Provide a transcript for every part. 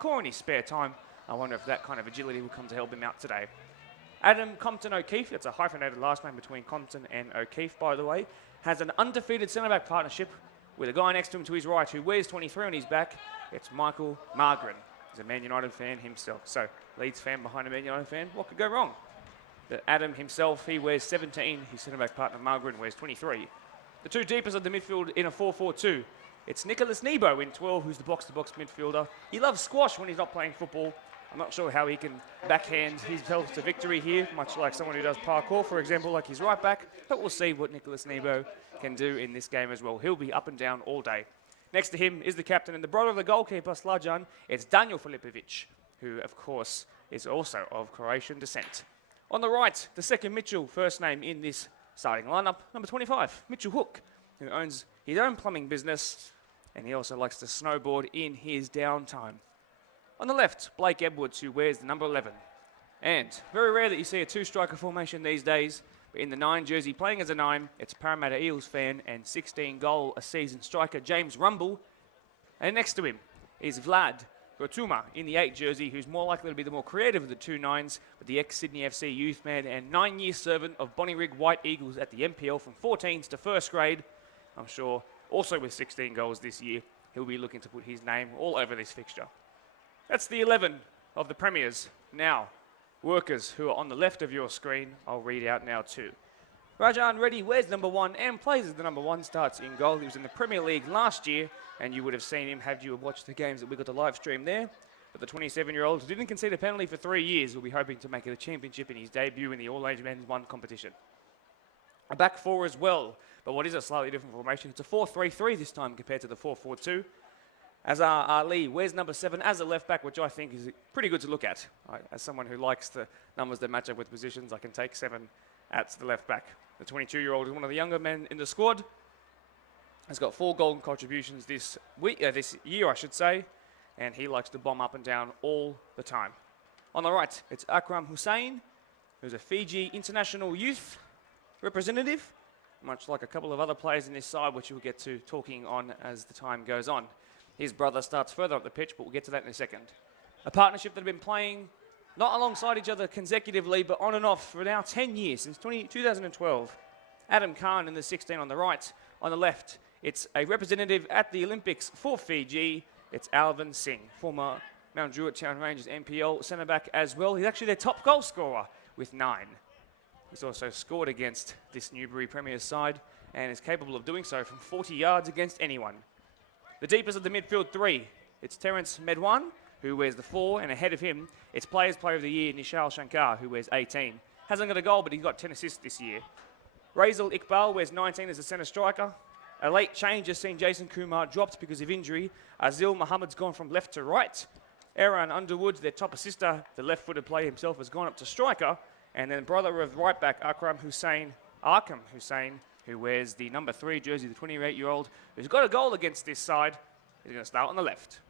parkour in his spare time. I wonder if that kind of agility will come to help him out today. Adam Compton O'Keefe, that's a hyphenated last name between Compton and O'Keefe, by the way, has an undefeated centre-back partnership with a guy next to him to his right who wears 23 on his back. It's Michael Margaret. He's a Man United fan himself. So, Leeds fan behind a Man United fan. What could go wrong? But Adam himself, he wears 17. His centre-back partner, Margaret, wears 23. The two deepest of the midfield in a 4-4-2. It's Nicholas Nebo in 12, who's the box-to-box midfielder. He loves squash when he's not playing football. I'm not sure how he can backhand himself to victory here, much like someone who does parkour, for example, like his right back. But we'll see what Nicholas Nebo can do in this game as well. He'll be up and down all day. Next to him is the captain and the brother of the goalkeeper, Slajan. It's Daniel Filipovic, who, of course, is also of Croatian descent. On the right, the second Mitchell, first name in this starting lineup, number 25, Mitchell Hook, who owns his own plumbing business, and he also likes to snowboard in his downtime. On the left, Blake Edwards, who wears the number 11. And very rare that you see a two-striker formation these days, but in the 9 jersey, playing as a 9, it's Parramatta Eels fan and 16-goal-a-season striker James Rumble. And next to him is Vlad Rotuma in the 8 jersey, who's more likely to be the more creative of the two 9s, but the ex-Sydney FC youth man and 9-year servant of Bonnyrigg White Eagles at the NPL from 14s to first grade. I'm sure, also with 16 goals this year, he'll be looking to put his name all over this fixture. That's the 11 of the Premiers. Now, workers who are on the left of your screen, I'll read out now too. Rajan Reddy wears number 1 and plays as the number 1, starts in goal. He was in the Premier League last year, and you would have seen him had you watched the games that we got to live stream there. But the 27-year-old who didn't concede a penalty for 3 years will be hoping to make it a championship in his debut in the All-Age Men's 1 competition. A back 4 as well, but what is a slightly different formation? It's a 4-3-3 this time compared to the 4-4-2. Azar Ali wears number 7 as a left back, which I think is pretty good to look at. As someone who likes the numbers that match up with positions, I can take 7 at the left back. The 22-year-old is one of the younger men in the squad. Has got 4 golden contributions this year, I should say, and he likes to bomb up and down all the time. On the right, it's Akram Hussein, who's a Fiji international youth representative, much like a couple of other players in this side, which we'll get to talking on as the time goes on. His brother starts further up the pitch, but we'll get to that in a second. A partnership that have been playing not alongside each other consecutively, but on and off for now 10 years, since 2012. Adam Khan in the 16 on the right. On the left, it's a representative at the Olympics for Fiji. It's Alvin Singh, former Mount Druitt Town Rangers NPL centre-back as well. He's actually their top goal scorer with 9. He's also scored against this Newbury Premier's side and is capable of doing so from 40 yards against anyone. The deepest of the midfield 3, it's Terence Medwan, who wears the 4, and ahead of him, it's Players Player of the Year, Nishal Shankar, who wears 18. Hasn't got a goal, but he's got 10 assists this year. Razel Iqbal wears 19 as a centre striker. A late change has seen Jason Kumar dropped because of injury. Azil Mohammed's gone from left to right. Aaron Underwood, their top assister, the left-footed player himself, has gone up to striker. And then brother of right back, Akram Hussein, who wears the number 3 jersey, the 28-year-old, who's got a goal against this side. He's going to start on the left.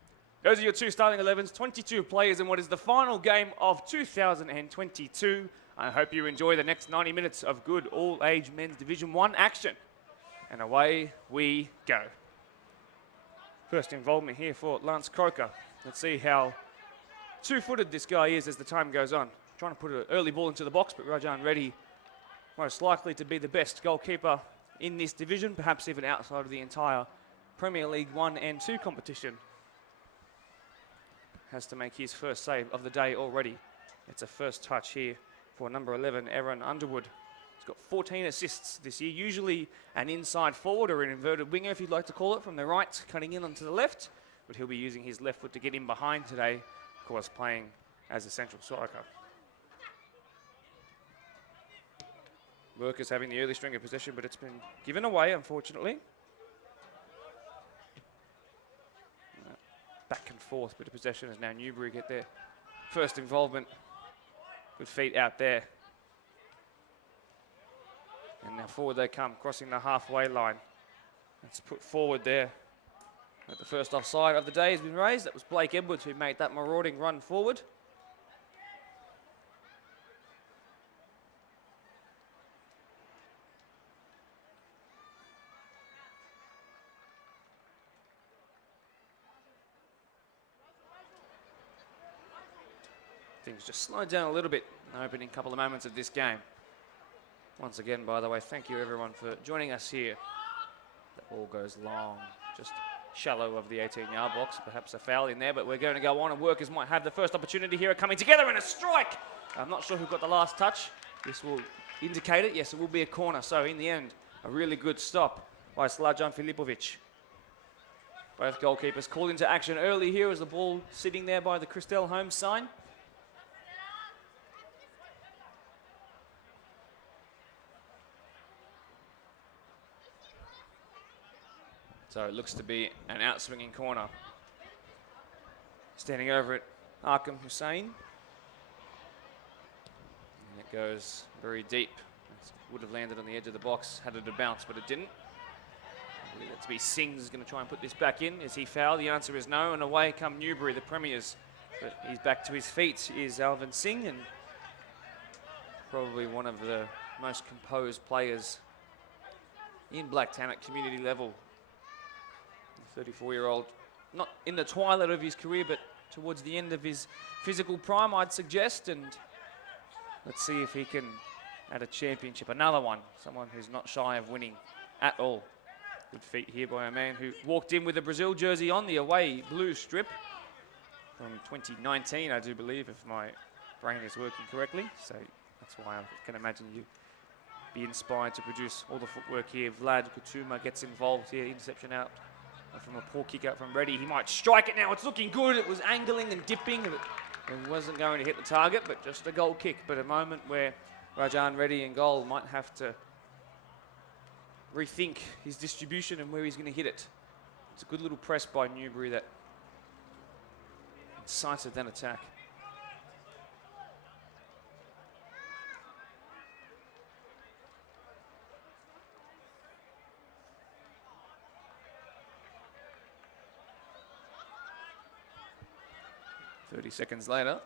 Those are your 2 starting 11s, 22 players in what is the final game of 2022. I hope you enjoy the next 90 minutes of good all-age men's Division 1 action. And away we go. First involvement here for Lance Croker. Let's see how two-footed this guy is as the time goes on. Trying to put an early ball into the box, but Rajan Reddy most likely to be the best goalkeeper in this division, perhaps even outside of the entire Premier League 1 and 2 competition. Has to make his first save of the day already. It's a first touch here for number 11, Aaron Underwood. He's got 14 assists this year, usually an inside forward or an inverted winger, if you'd like to call it, from the right, cutting in onto the left. But he'll be using his left foot to get in behind today, of course, playing as a central striker. Workers having the early string of possession, but it's been given away, unfortunately. Back and forth, bit of possession as now Newbury get their first involvement. Good feet out there. And now forward they come, crossing the halfway line. That's put forward there. But the first offside of the day has been raised. That was Blake Edwards who made that marauding run forward. things just slowed down a little bit in the opening couple of moments of this game. Once again, by the way, thank you everyone for joining us here. The ball goes long, just shallow of the 18-yard box. Perhaps a foul in there, but we're going to go on and workers might have the first opportunity here, coming together and a strike. I'm not sure who got the last touch. This will indicate it. Yes, it will be a corner. So in the end, a really good stop by Slajan Filipovic. Both goalkeepers called into action early here as the ball sitting there by the Christelle Holmes sign. So it looks to be an outswinging corner. Standing over it, Akram Hussein. And it goes very deep. It would have landed on the edge of the box had it a bounce, but it didn't. I believe that to be Singh's going to try and put this back in. Is he fouled? The answer is no, and away come Newbury, the premiers. But he's back to his feet, is Alvin Singh, and probably one of the most composed players in Black Tannock community level. 34-year-old, not in the twilight of his career, but towards the end of his physical prime, I'd suggest. And let's see if he can add a championship. Another one, someone who's not shy of winning at all. Good feat here by a man who walked in with a Brazil jersey on, the away blue strip from 2019, I do believe, if my brain is working correctly. So that's why I can imagine you be inspired to produce all the footwork here. Vlad Kutuma gets involved here, interception out from a poor kick out from Reddy. He might strike it now. It's looking good. It was angling and dipping. It wasn't going to hit the target, but just a goal kick. But a moment where Rajan Reddy in goal might have to rethink his distribution and where he's going to hit it. It's a good little press by Newbury that incited that attack. .30 seconds later,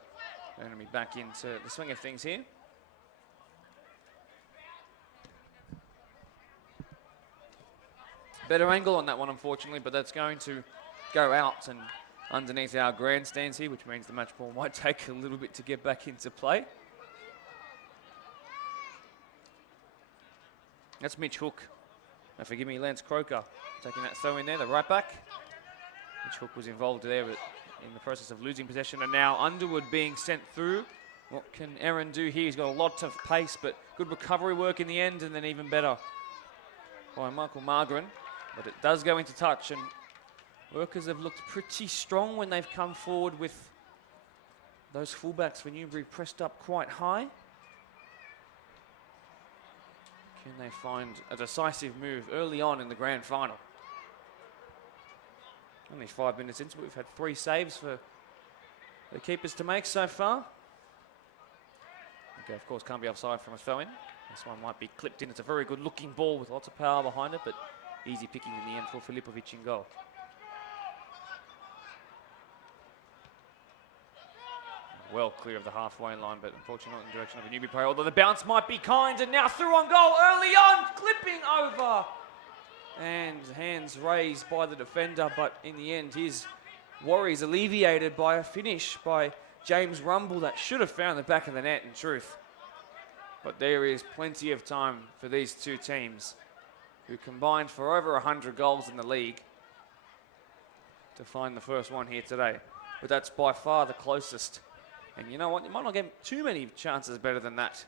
going to be back into the swing of things here. Better angle on that one, unfortunately, but that's going to go out and underneath our grandstands here, which means the match ball might take a little bit to get back into play. That's Mitch Hook. Now forgive me, Lance Croker taking that throw in there, the right back. Mitch Hook was involved there, but in the process of losing possession, and now Underwood being sent through. What can Aaron do here? He's got a lot of pace, but good recovery work in the end, and then even better by Michael Margaret. But it does go into touch, and workers have looked pretty strong when they've come forward with those fullbacks for Newbury pressed up quite high. Can they find a decisive move early on in the grand final? Only 5 minutes into it, we've had 3 saves for the keepers to make so far. Okay, of course, can't be offside from a throw-in. This one might be clipped in. It's a very good-looking ball with lots of power behind it, but easy picking in the end for Filipovic in goal. Well clear of the halfway line, but unfortunately not in the direction of a Newbury player, although the bounce might be kind, and now through on goal early on, clipping over. And hands raised by the defender, but in the end, his worries alleviated by a finish by James Rumble that should have found the back of the net, in truth. But there is plenty of time for these two teams, who combined for over 100 goals in the league, to find the first one here today. But that's by far the closest. And you know what? You might not get too many chances better than that.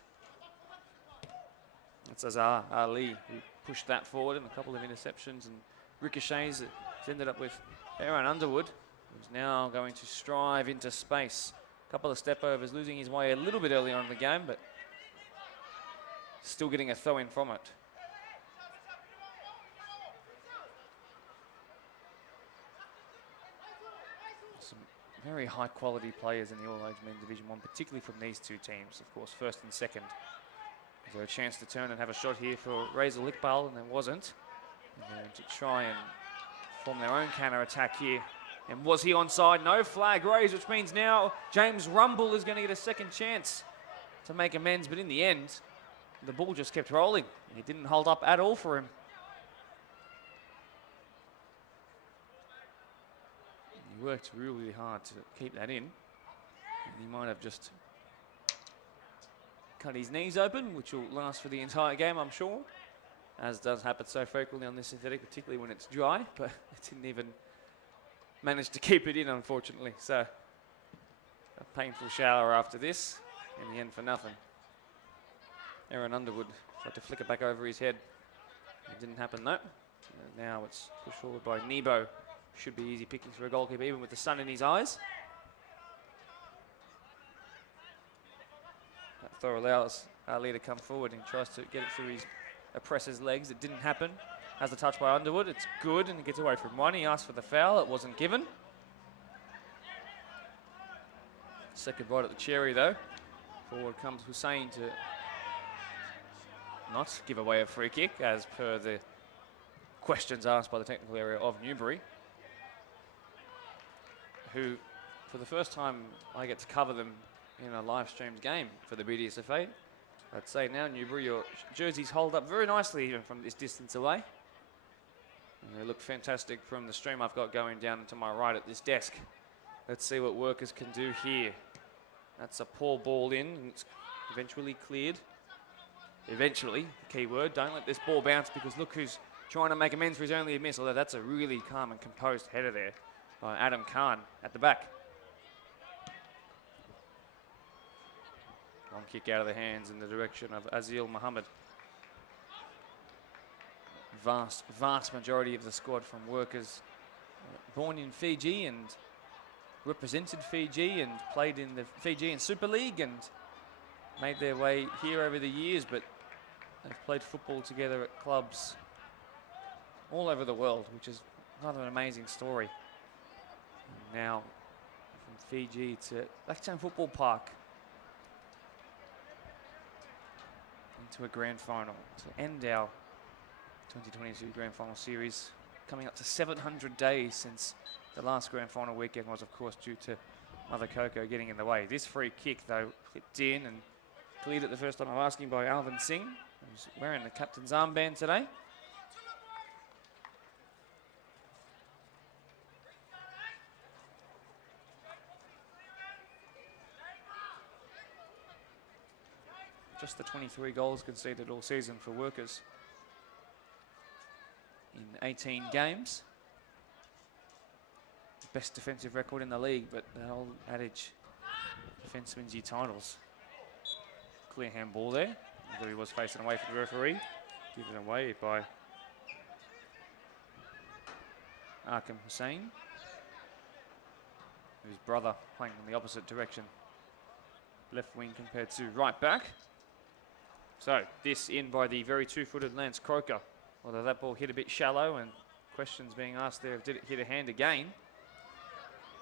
That's Azhar Ali, who pushed that forward, and a couple of interceptions and ricochets. It's ended up with Aaron Underwood, who's now going to strive into space. A couple of step overs, losing his way a little bit early on in the game, but still getting a throw in from it. Some very high quality players in the all-age men Division 1, particularly from these two teams, of course, first and second. Is there a chance to turn and have a shot here for Razel Iqbal? And there wasn't. And to try and form their own counter-attack here. And was he onside? No, flag raised, which means now James Rumble is going to get a second chance to make amends. But in the end, the ball just kept rolling. It didn't hold up at all for him. He worked really hard to keep that in. And he might have just cut his knees open, which will last for the entire game, I'm sure, as does happen so frequently on this synthetic, particularly when it's dry, but it didn't even manage to keep it in, unfortunately. So a painful shower after this, in the end for nothing. Aaron Underwood tried to flick it back over his head. It didn't happen though. And now it's pushed forward by Nebo. Should be easy pickings for a goalkeeper, even with the sun in his eyes. That throw allows Ali to come forward and tries to get it through his oppressor's legs. It didn't happen. Has the touch by Underwood. It's good and it gets away from one. He asked for the foul. It wasn't given. Second bite at the cherry though. Forward comes Hussein to not give away a free kick as per the questions asked by the technical area of Newbury, who for the first time I get to cover them in a live streamed game for the BDSFA. I'd say now, Newbury, your jerseys hold up very nicely even from this distance away. And they look fantastic from the stream I've got going down to my right at this desk. Let's see what Workers can do here. That's a poor ball in, and it's eventually cleared. Eventually, the key word. Don't let this ball bounce, because look who's trying to make amends for his only miss, although that's a really calm and composed header there by Adam Khan at the back. Long kick out of the hands in the direction of Azil Muhammad. Vast majority of the squad from Workers born in Fiji and represented Fiji and played in the Fijian Super League and made their way here over the years, but they've played football together at clubs all over the world, which is rather an amazing story. And now from Fiji to Blacktown Football Park into a grand final to end our 2022 grand final series, coming up to 700 days since the last grand final weekend was, of course, due to Mother Coco getting in the way. This free kick, though, clipped in and cleared it the first time I'm asking by Alvin Singh, who's wearing the captain's armband today. Just the 23 goals conceded all season for Workers in 18 games. Best defensive record in the league, but the old adage, defence wins you titles. Clear handball there. Although he was facing away from the referee. Given away by Akram Hussein, whose brother playing in the opposite direction. Left wing compared to right back. So this in by the very two-footed Lance Croker. Although that ball hit a bit shallow and questions being asked there of did it hit a hand again.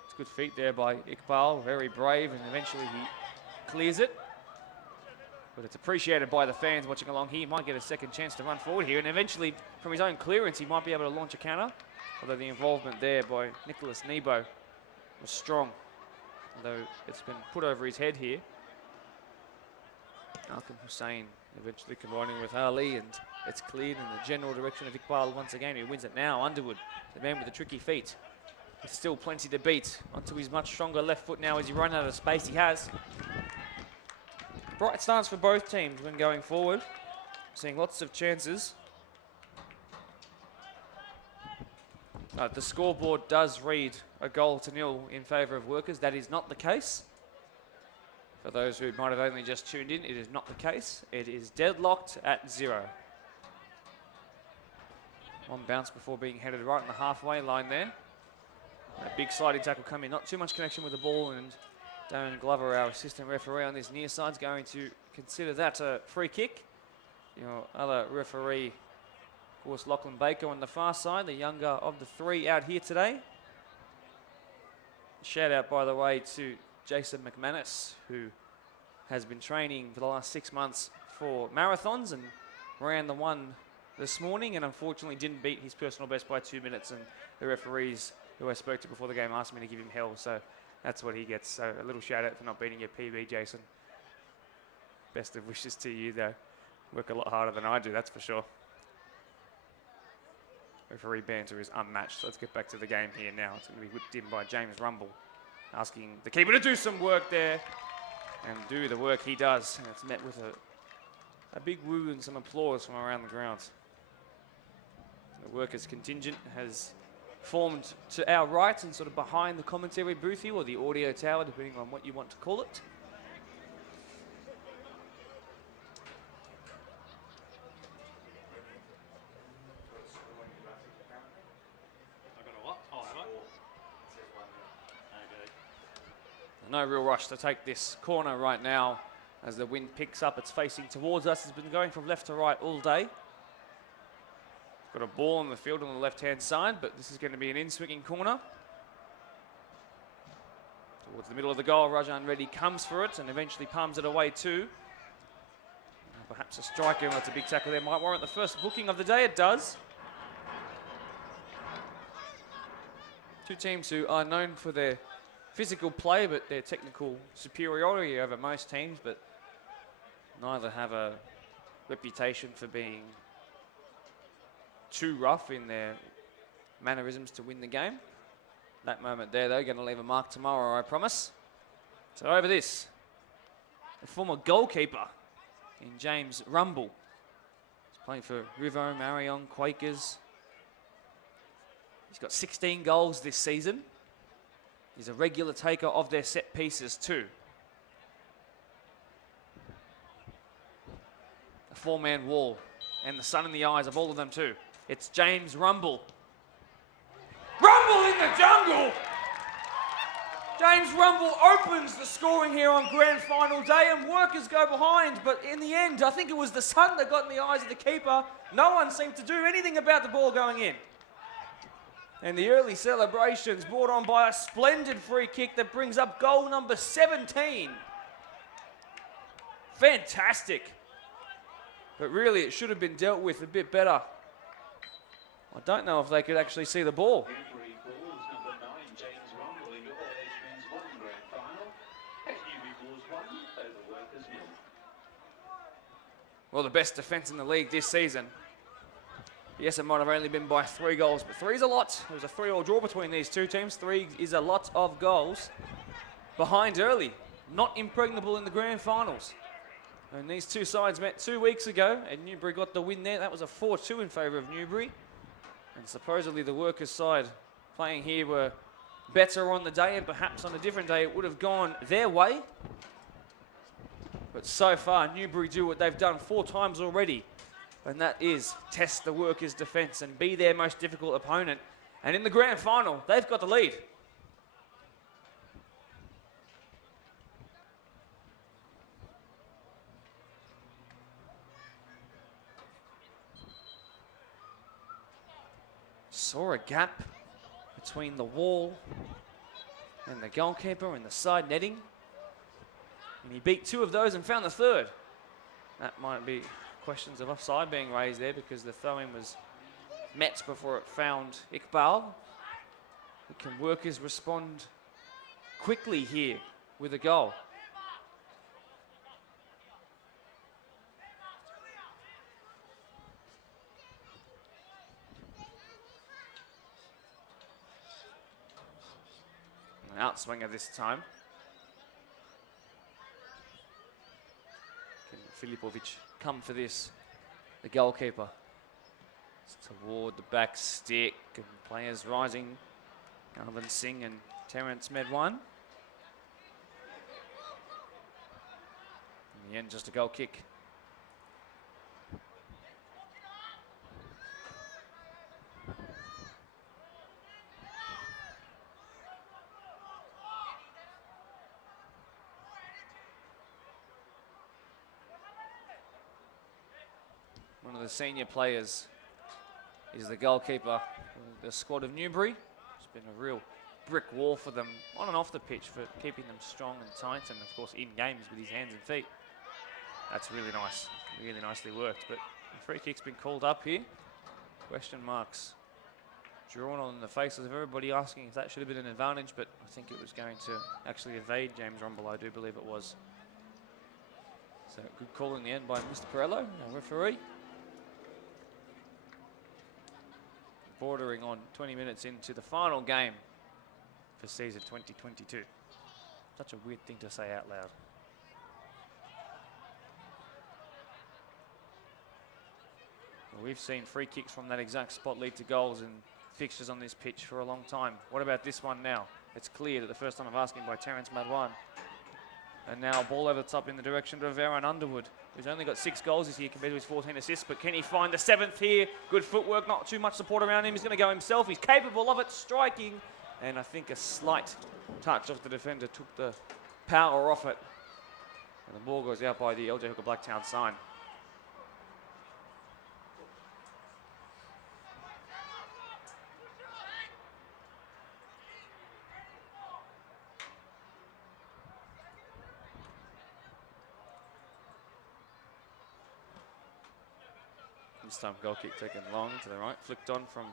It's good feet there by Iqbal, very brave, and eventually he clears it. But it's appreciated by the fans watching along here. He might get a second chance to run forward here, and eventually from his own clearance he might be able to launch a counter. Although the involvement there by Nicholas Nebo was strong. Although it's been put over his head here. Akram Hussein eventually combining with Ali, and it's cleared in the general direction of Iqbal once again, who wins it now. Underwood, the man with the tricky feet. There's still plenty to beat. Onto his much stronger left foot now as he runs out of space. He has. Bright starts for both teams when going forward. Seeing lots of chances. The scoreboard does read a 0 in favour of Workers. That is not the case. For those who might have only just tuned in, it is not the case. It is deadlocked at 0. One bounce before being headed right on the halfway line there. A big sliding tackle coming, not too much connection with the ball, and Darren Glover, our assistant referee on this near side, is going to consider that a free kick. Your other referee, of course, Lachlan Baker on the far side, the younger of the three out here today. Shout out, by the way, to Jason McManus, who has been training for the last 6 months for marathons and ran the one this morning and unfortunately didn't beat his personal best by 2 minutes, and the referees who I spoke to before the game asked me to give him hell, so that's what he gets. So a little shout out for not beating your PB, Jason. Best of wishes to you, though. Work a lot harder than I do, that's for sure. Referee banter is unmatched. Let's get back to the game here now. It's going to be whipped in by James Rumble, asking the keeper to do some work there. and do the work he does. And it's met with a big woo and some applause from around the grounds. The workers contingent has formed to our right and sort of behind the commentary booth here, or the audio tower, depending on what you want to call it. No real rush to take this corner right now as the wind picks up. It's facing towards us. It's been going from left to right all day. Got a ball on the field on the left-hand side, but this is going to be an in-swinging corner. Towards the middle of the goal, Rajan Reddy comes for it and eventually palms it away too. Perhaps a striker, that's a big tackle there, might warrant the first booking of the day. It does. Two teams who are known for their physical play, but their technical superiority over most teams, but neither have a reputation for being too rough in their mannerisms to win the game. That moment there, though, going to leave a mark tomorrow, I promise. So over this, the former goalkeeper in James Rumble. He's playing for Rivo, Marion, Quakers. He's got 16 goals this season. He's a regular taker of their set pieces too. A four-man wall and the sun in the eyes of all of them too. It's James Rumble. Rumble in the jungle! James Rumble opens the scoring here on grand final day and workers go behind, but in the end, I think it was the sun that got in the eyes of the keeper. No one seemed to do anything about the ball going in. And the early celebrations brought on by a splendid free kick that brings up goal number 17. Fantastic. But really, it should have been dealt with a bit better. I don't know if they could actually see the ball. Newbury calls number 9, James Rumble, in your All-Age Men's 1 grand final. At Newbury calls 1 over Workers 0. Well, the best defence in the league this season. Yes, it might have only been by 3 goals, but 3 is a lot. There was a 3-all draw between these two teams. 3 is a lot of goals. Behind early, not impregnable in the grand finals. And these two sides met 2 weeks ago, and Newbury got the win there. That was a 4-2 in favour of Newbury. And supposedly the Workers' side playing here were better on the day, and perhaps on a different day it would have gone their way. But so far, Newbury do what they've done 4 times already, and that is test the Workers' defence and be their most difficult opponent. And in the grand final, they've got the lead. Saw a gap between the wall and the goalkeeper and the side netting. And he beat 2 of those and found the 3rd. That might be questions of offside being raised there because the throw-in was met before it found Iqbal. Can Workers respond quickly here with a goal? An outswinger this time. Can Filipovic come for this? The goalkeeper. It's toward the back stick and players rising. Alvin Singh and Terence Medwan. In the end, just a goal kick. One of the senior players is the goalkeeper, the squad of Newbury. It's been a real brick wall for them on and off the pitch for keeping them strong and tight, and of course in games with his hands and feet. That's really nice, really nicely worked. But the free kick's been called up here. Question marks drawn on the faces of everybody asking if that should have been an advantage, but I think it was going to actually evade James Rumble, I do believe it was. So good call in the end by Mr. Perello, our referee. Bordering on 20 minutes into the final game for season 2022. Such a weird thing to say out loud. We've seen free kicks from that exact spot lead to goals in fixtures on this pitch for a long time. What about this one now? It's cleared at the first time of asking by Terence Madwan. And now ball over the top in the direction of Aaron Underwood, who's only got 6 goals this year compared to his 14 assists. But can he find the 7th here? Good footwork, not too much support around him. He's going to go himself. He's capable of it, striking. And I think a slight touch off the defender took the power off it. And the ball goes out by the LJ Hooker Blacktown sign. This time goal kick taken long to the right, flicked on from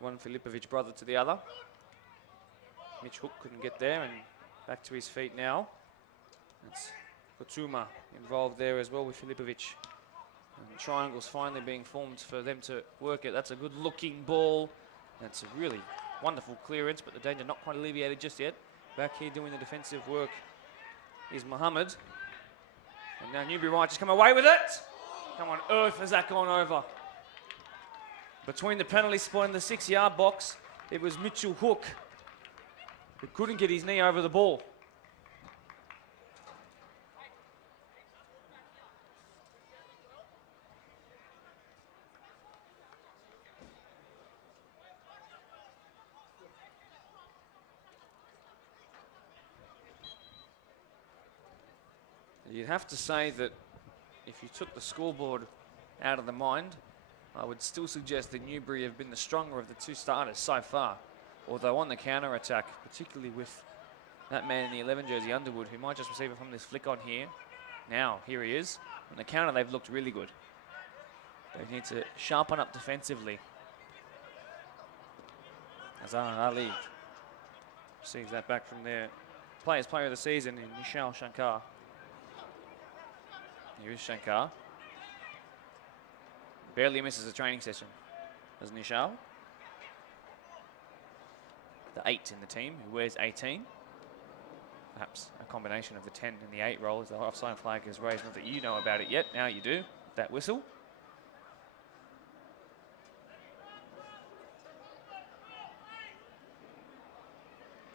one Filipovic brother to the other. Mitch Hook couldn't get there, and back to his feet now. It's Kotuma involved there as well with Filipovic. And triangles finally being formed for them to work it. That's a good looking ball. That's a really wonderful clearance, but the danger not quite alleviated just yet. Back here doing the defensive work is Mohammed. And now Newbury might just come away with it. How on earth has that gone over? Between the penalty spot and the 6-yard box, it was Mitchell Hook who couldn't get his knee over the ball. You'd have to say that if you took the scoreboard out of the mind, I would still suggest that Newbury have been the stronger of the 2 starters so far. Although on the counter-attack, particularly with that man in the 11 jersey, Underwood, who might just receive it from this flick on here. Now, here he is. On the counter, they've looked really good. They need to sharpen up defensively. Azhar Ali receives that back from their player of the season in Nishal Shankar. Here is Shankar. Barely misses a training session. There's Nishal. The 8 in the team, who wears 18. Perhaps a combination of the 10 and the 8 role as the offside flag is raised. Not that you know about it yet. Now you do. That whistle.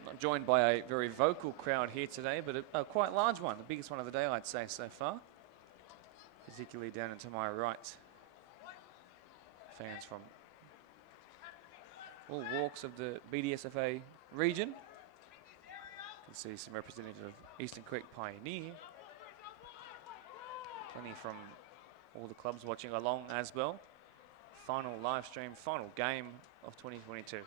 Not joined by a very vocal crowd here today, but a quite large one. The biggest one of the day, I'd say, so far. Particularly down into my right. Fans from all walks of the BDSFA region. You can see some representative of Eastern Creek Pioneer. Plenty from all the clubs watching along as well. Final live stream, final game of 2022.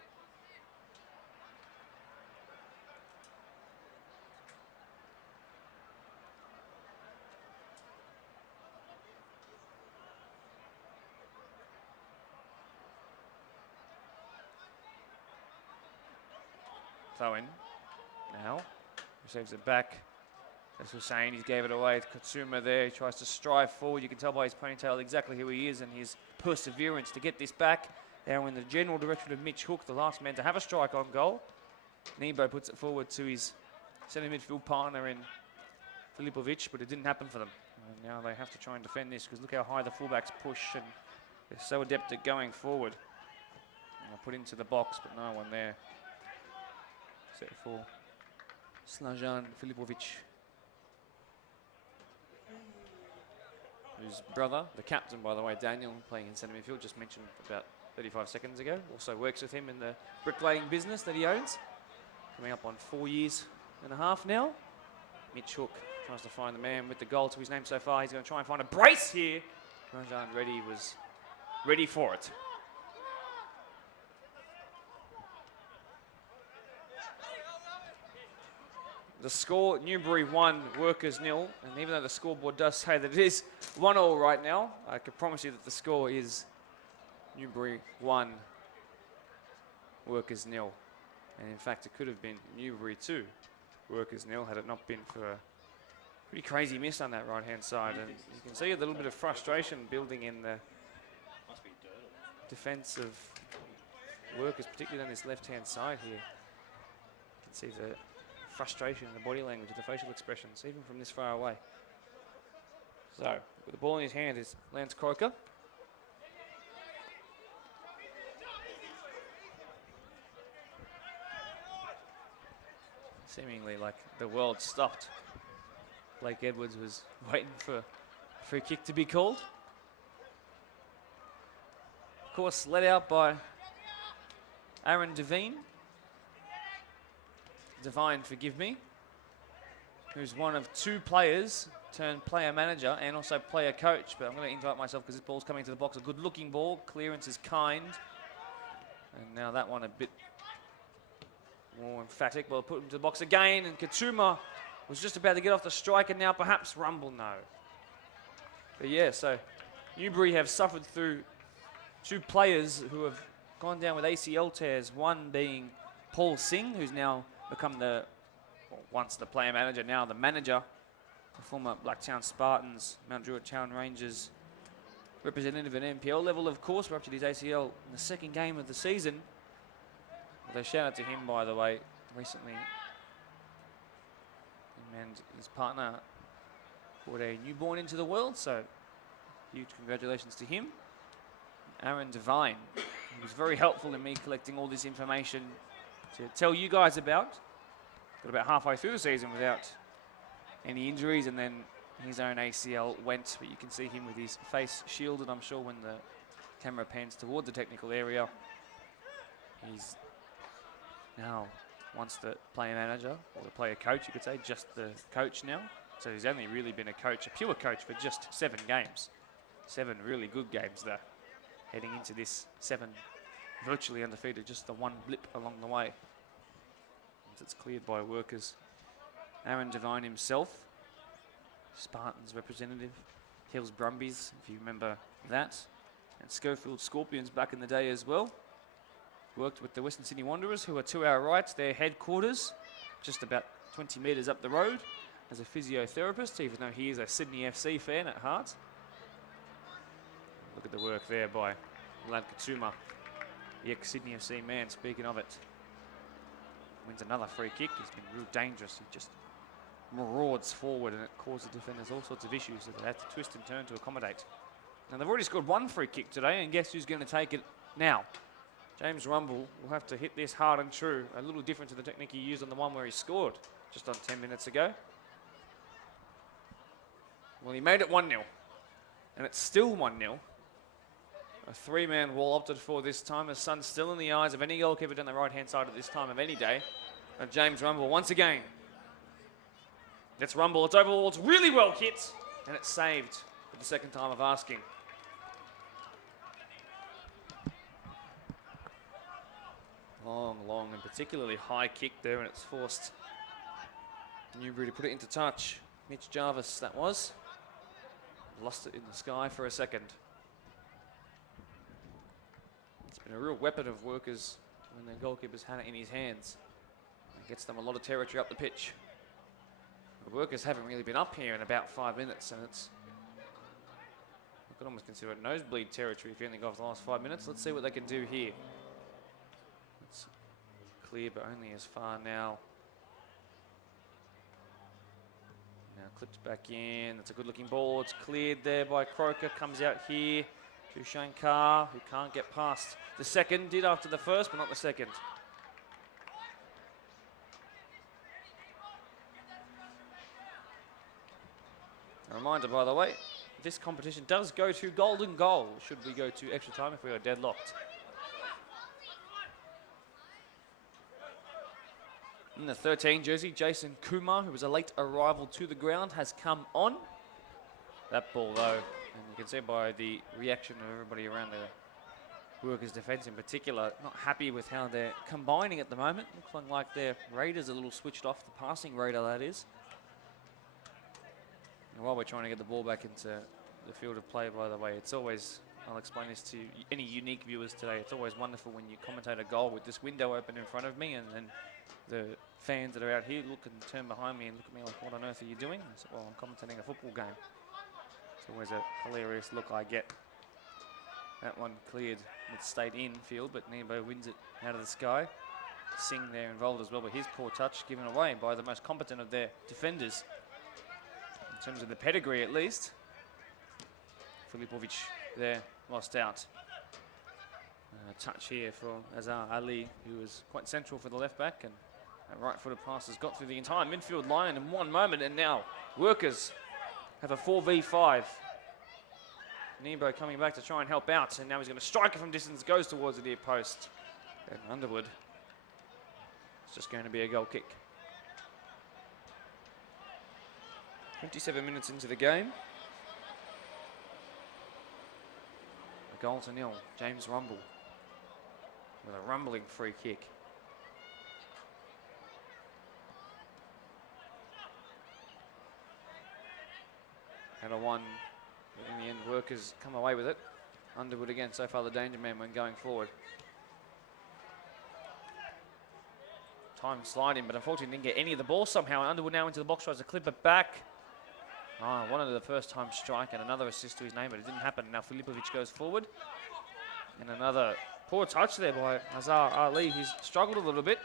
Throw-in now, receives it back. As Hussein, he gave it away to Katsuma there. He tries to strive forward. You can tell by his ponytail exactly who he is and his perseverance to get this back. Now in the general direction of Mitch Hook, the last man to have a strike on goal. Nebo puts it forward to his centre midfield partner in Filipovic, but it didn't happen for them. And now they have to try and defend this because look how high the fullbacks push and they're so adept at going forward. And they'll put into the box, but no one there. Set for Slajan Filipovic, whose brother, the captain by the way, Daniel, playing in centre midfield, just mentioned about 35 seconds ago, also works with him in the bricklaying business that he owns. Coming up on 4 years and a half now. Mitch Hook tries to find the man with the goal to his name so far. He's going to try and find a brace here. Rajan Reddy was ready for it. The score, Newbury 1, Workers 0. And even though the scoreboard does say that it is 1-1 right now, I can promise you that the score is Newbury 1, Workers 0. And in fact, it could have been Newbury 2, Workers 0, had it not been for a pretty crazy miss on that right-hand side. And you can see a little bit of frustration building in the defensive Workers, particularly on this left-hand side here. You can see the frustration in the body language, the facial expressions, even from this far away. So, with the ball in his hand is Lance Croker. Seemingly like the world stopped. Blake Edwards was waiting for a free kick to be called. Of course, led out by Aaron Devine, forgive me, who's one of 2 players turned player manager and also player coach. But I'm going to invite myself because this ball's coming to the box. A good looking ball. Clearance is kind. And now that one a bit more emphatic. Well, put him to the box again. And Katuma was just about to get off the strike. And now perhaps Rumble, no. But yeah, so Newbury have suffered through 2 players who have gone down with ACL tears. One being Paul Singh, who's now become the, well, once the player manager, now the manager. The former Blacktown Spartans, Mount Druitt Town Rangers representative at NPL level, of course, ruptured his ACL in the second game of the season. Well, they shout out to him, by the way, recently. And his partner brought a newborn into the world, so huge congratulations to him. Aaron Devine, who was very helpful in me collecting all this information to tell you guys about. Got about halfway through the season without any injuries, and then his own ACL went, but you can see him with his face shielded, I'm sure, when the camera pans toward the technical area. He's now, once the player manager, or the player coach, you could say, just the coach now. So he's only really been a coach, a pure coach, for just 7 games. 7 really good games, though. Heading into this 7 virtually undefeated, just the one blip along the way. Once it's cleared by workers. Aaron Devine himself, Spartans representative, Hills Brumbies, if you remember that, and Schofield Scorpions back in the day as well. Worked with the Western Sydney Wanderers, who are to our right, their headquarters, just about 20 metres up the road, as a physiotherapist, even though he is a Sydney FC fan at heart. Look at the work there by Lad Katsuma, the ex-Sydney FC man, speaking of it. Wins another free kick. He's been real dangerous. He just marauds forward, and it causes the defenders all sorts of issues that they have to twist and turn to accommodate. Now, they've already scored 1 free kick today, and guess who's going to take it now? James Rumble will have to hit this hard and true, a little different to the technique he used on the one where he scored just on 10 minutes ago. Well, he made it 1-0, and it's still 1-0. A 3-man wall opted for this time. The sun's still in the eyes of any goalkeeper down the right-hand side at this time of any day. And James Rumble once again. It's Rumble, it's over the wall, it's really well hit, and it's saved for the second time of asking. Long, and particularly high kick there, and it's forced Newbury to put it into touch. Mitch Jarvis, that was. Lost it in the sky for a second. It's been a real weapon of workers when the goalkeeper's had it in his hands. It gets them a lot of territory up the pitch. The workers haven't really been up here in about 5 minutes, and it's, you could almost consider it nosebleed territory if you only go off the last 5 minutes. Let's see what they can do here. It's clear, but only as far now. Now clipped back in. That's a good looking ball. It's cleared there by Croker. Comes out here to Shankar, who can't get past the second. Did after the first, but not the second. A reminder, by the way, this competition does go to golden goal, should we go to extra time if we are deadlocked. In the 13 jersey, Jason Kumar, who was a late arrival to the ground, has come on. That ball, though, and you can see by the reaction of everybody around the workers' defence in particular, not happy with how they're combining at the moment. Looks like their radar's a little switched off, the passing radar, that is. And while we're trying to get the ball back into the field of play, by the way, it's always, I'll explain this to any unique viewers today, it's always wonderful when you commentate a goal with this window open in front of me, and then the fans that are out here look and turn behind me and look at me like, what on earth are you doing? I said, well, I'm commentating a football game. It's always a hilarious look I get. That one cleared, it stayed in field, but Nebo wins it out of the sky. Singh there involved as well, but his poor touch given away by the most competent of their defenders. In terms of the pedigree, at least. Filipovic there lost out. Touch here for Azhar Ali, who was quite central for the left back, and That right-footed pass has got through the entire midfield line in one moment, and now Workers have a 4v5. Nebo coming back to try and help out, and now he's going to strike it from distance, goes towards the near post. And Underwood, it's just going to be a goal kick. 27 minutes into the game. A goal to nil. James Rumble with a rumbling free kick. Had a one, but in the end, Workers come away with it. Underwood again, so far the danger man when going forward. Time sliding, but unfortunately didn't get any of the ball somehow. And Underwood now into the box, tries to clip it back. Wanted the first time strike and another assist to his name, but it didn't happen. Now Filipovic goes forward. And another poor touch there by Azhar Ali, who's struggled a little bit.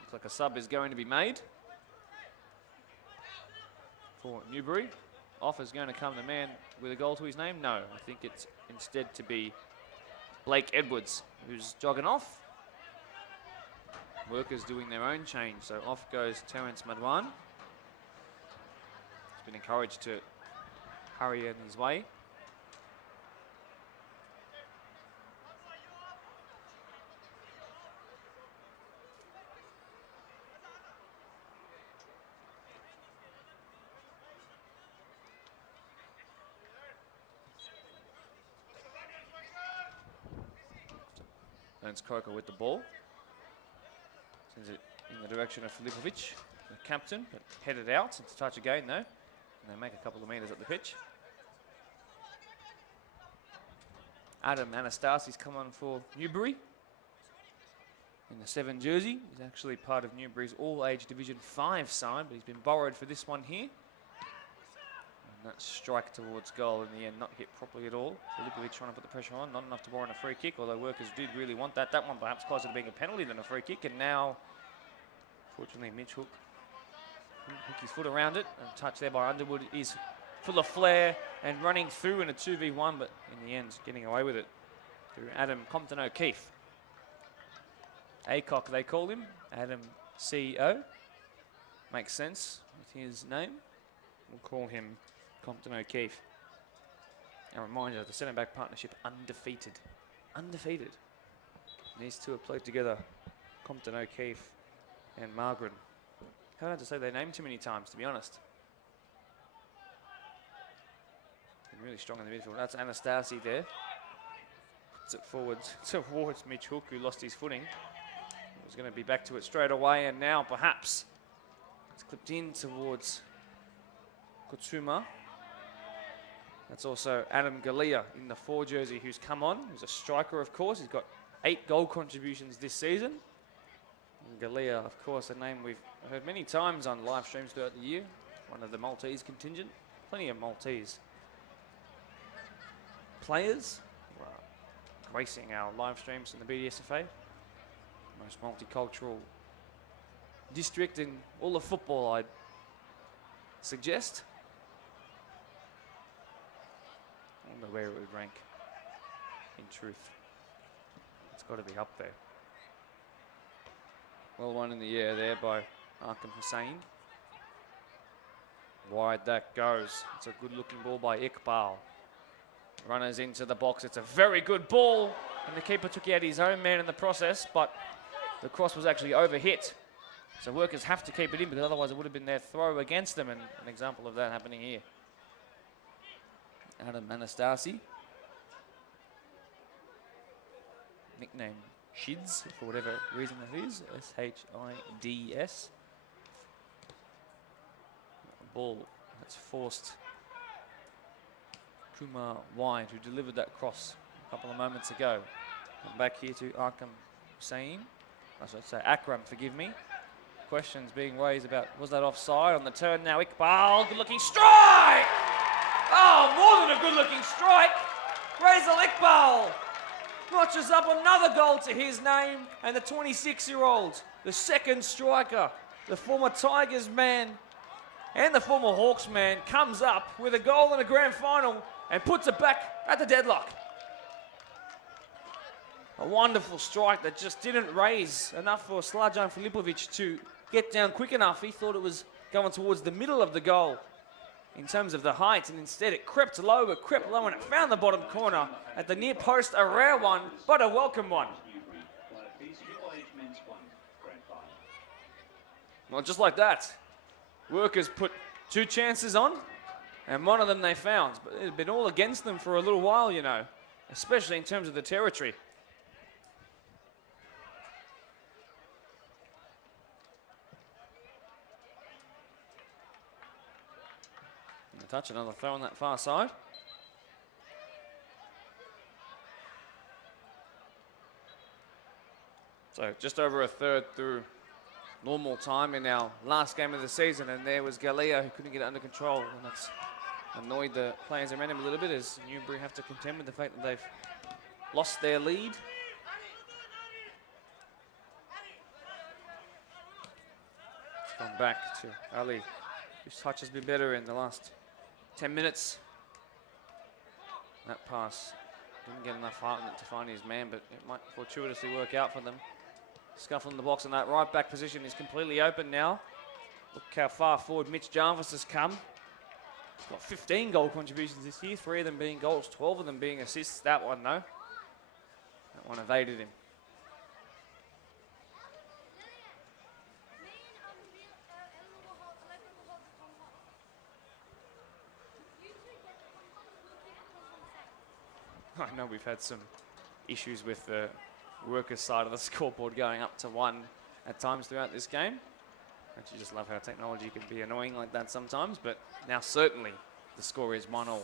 Looks like a sub is going to be made for Newbury. Off is going to come the man with a goal to his name. No, I think it's instead to be Blake Edwards, who's jogging off. Workers doing their own change, so off goes Terence Madwan. He's been encouraged to hurry in his way. Ernst Croker with the ball. Sends it in the direction of Filipovic, the captain, but headed out. It's a touch again though. And they make a couple of metres up the pitch. Adam Anastasis come on for Newbury. In the 7 jersey. He's actually part of Newbury's all-age Division 5 side, but he's been borrowed for this one here. And that strike towards goal in the end, not hit properly at all. Filipovic trying to put the pressure on, not enough to warrant a free kick, although Workers did really want that. That one perhaps closer to being a penalty than a free kick, and now, fortunately, Mitch Hook his foot around it. A touch there by Underwood is full of flair and running through in a 2v1, but in the end, getting away with it through Adam Compton O'Keefe. ACOC, they call him, Adam CEO. Makes sense with his name. We'll call him Compton O'Keefe. A reminder of the centre-back partnership, undefeated. Undefeated. These two have played together, Compton O'Keefe and Margaret. Haven't had to say their name too many times, to be honest. Been really strong in the midfield. That's Anastasis there. Puts it forward towards Mitch Hook, who lost his footing. Was going to be back to it straight away, and now perhaps it's clipped in towards Kutsuma. That's also Adam Galea in the 4 jersey, who's come on. He's a striker, of course. He's got 8 goal contributions this season. And Galea, of course, a name we've heard many times on live streams throughout the year. One of the Maltese contingent. Plenty of Maltese players gracing our live streams in the BDSFA. Most multicultural district in all of football, I'd suggest. I wonder where it would rank, in truth. It's got to be up there. Well, one in the air there by Akram Hussein. Wide that goes. It's a good-looking ball by Iqbal. Runners into the box. It's a very good ball, and the keeper took out his own man in the process, but the cross was actually overhit. So Workers have to keep it in, because otherwise it would have been their throw against them, and an example of that happening here. Adam Anastasis. Nickname Shids, for whatever reason that is. S-H-I-D-S. Ball that's forced Kumar wide, who delivered that cross a couple of moments ago. Come back here to Akram Hussein. I should say Akram, forgive me. Questions being raised about, was that offside? On the turn now, Iqbal, good-looking strike! Oh, more than a good-looking strike! Razel Iqbal notches up another goal to his name, and the 26-year-old, the second striker, the former Tigers man and the former Hawks man, comes up with a goal in a grand final and puts it back at the deadlock. A wonderful strike that just didn't raise enough for Slajan Filipovic to get down quick enough. He thought it was going towards the middle of the goal in terms of the height, and instead it crept low, and it found the bottom corner at the near post. A rare one, but a welcome one. Well, just like that, Workers put 2 chances on, and one of them they found. But it had been all against them for a little while, you know, especially in terms of the territory. Touch, another throw on that far side. So just over a third through normal time in our last game of the season, and there was Galea who couldn't get it under control, and that's annoyed the players around him a little bit as Newbury have to contend with the fact that they've lost their lead. It's gone back to Ali, whose touch has been better in the last 10 minutes. That pass didn't get enough heart in it to find his man, but it might fortuitously work out for them. Scuffle in the box, and that right back position is completely open now. Look how far forward Mitch Jarvis has come. He's got 15 goal contributions this year, 3 of them being goals, 12 of them being assists. That one, though, that one evaded him. I know we've had some issues with the Workers' side of the scoreboard going up to 1 at times throughout this game. I actually just love how technology can be annoying like that sometimes, but now certainly the score is 1-1.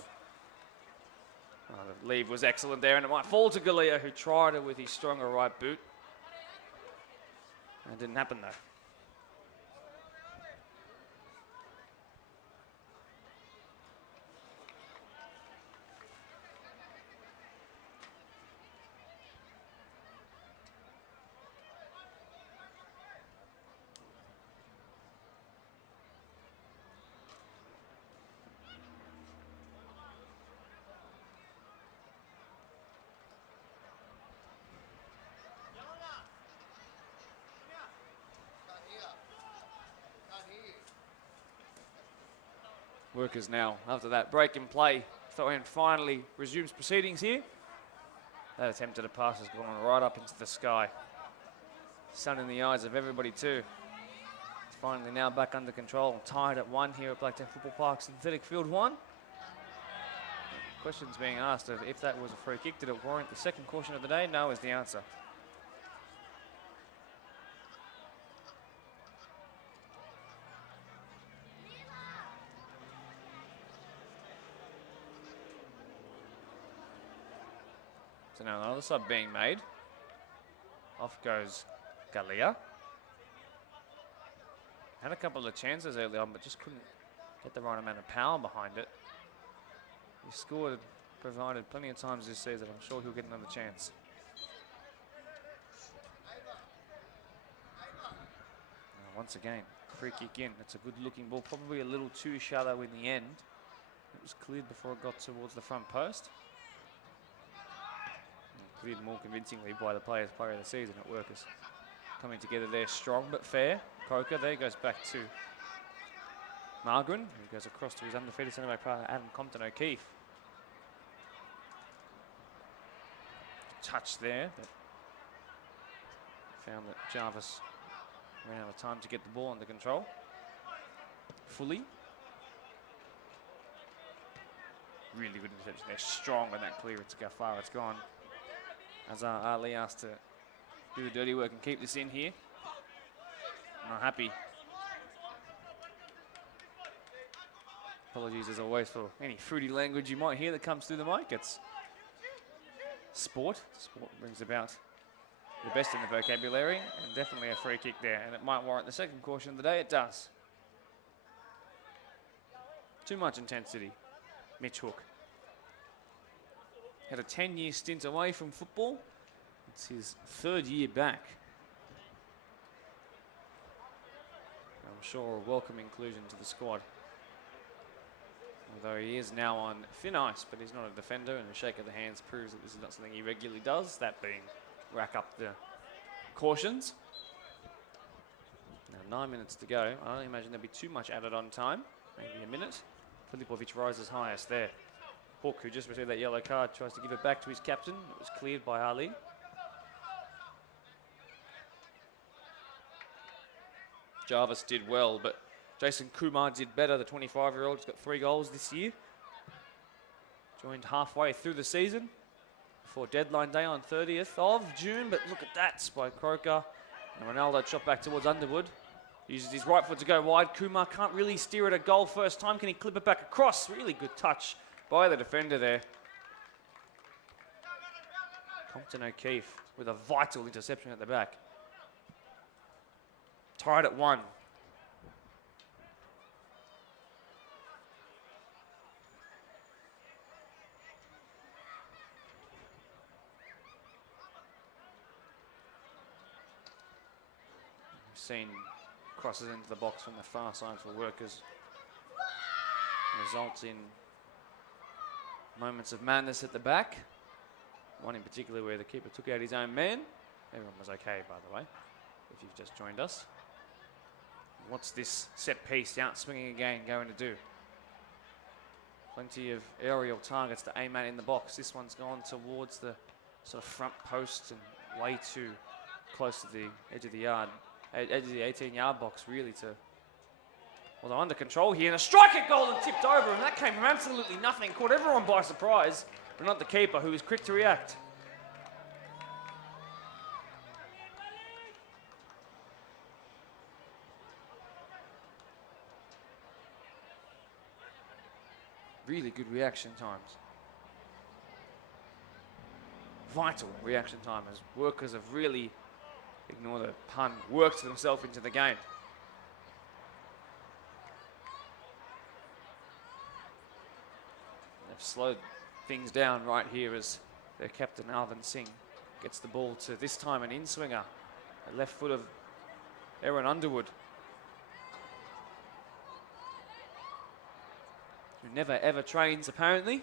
The lead was excellent there, and it might fall to Galea, who tried it with his stronger right boot. That didn't happen though. Workers now, after that break in play, throw-in finally resumes proceedings here. That attempted a pass has gone right up into the sky. Sun in the eyes of everybody too. It's finally now back under control. Tied at 1 here at Blacktown Football Park, Synthetic Field 1. Questions being asked of if that was a free kick, did it warrant the second caution of the day? No is the answer. So now another sub being made. Off goes Galea. Had a couple of chances early on, but just couldn't get the right amount of power behind it. He scored, provided plenty of times this season. I'm sure he'll get another chance. Now, once again, free kick in. That's a good looking ball. Probably a little too shallow in the end. It was cleared before it got towards the front post. Cleared more convincingly by the player of the season at Workers. Coming together there, strong but fair. Coker there goes back to Margaret, who goes across to his undefeated centre-back partner, Adam Compton O'Keefe. Touch there, but found that Jarvis ran out of time to get the ball under control. Fully. Really good interception there, strong on that clearance. Look how far it's gone. Azar Ali asked to do the dirty work and keep this in here. Not happy. Apologies as always for any fruity language you might hear that comes through the mic. It's sport. Sport brings about the best in the vocabulary, and definitely a free kick there, and it might warrant the second caution of the day. It does. Too much intensity. Mitch Hook. Had a 10-year stint away from football. It's his 3rd year back. I'm sure a welcome inclusion to the squad. Although he is now on thin ice, but he's not a defender, and a shake of the hands proves that this is not something he regularly does, that being rack up the cautions. Now 9 minutes to go. I don't imagine there'll be too much added on time. Maybe a minute. Filipovic rises highest there. Hook, who just received that yellow card, tries to give it back to his captain. It was cleared by Ali. Jarvis did well, but Jason Kumar did better. The 25-year-old has got 3 goals this year. Joined halfway through the season before deadline day on 30th of June. But look at that by Croker. And Ronaldo chopped back towards Underwood. Uses his right foot to go wide. Kumar can't really steer it a goal first time. Can he clip it back across? Really good touch by the defender there. Compton O'Keefe with a vital interception at the back. Tied at 1. We've seen crosses into the box from the far side for Workers. Results in moments of madness at the back. One in particular where the keeper took out his own man. Everyone was okay, by the way, if you've just joined us. What's this set piece out swinging again going to do? Plenty of aerial targets to aim at in the box. This one's gone towards the sort of front post and way too close to the edge of the yard. Edge of the 18-yard box, really, to... Well, they're under control here, and a strike at goal and tipped over, and that came from absolutely nothing. Caught everyone by surprise, but not the keeper, who was quick to react. Really good reaction times. Vital reaction time as Workers have really, ignore the pun, worked themselves into the game. They've slowed things down right here as their captain Alvin Singh gets the ball to this time an in-swinger. The left foot of Aaron Underwood, who never ever trains apparently.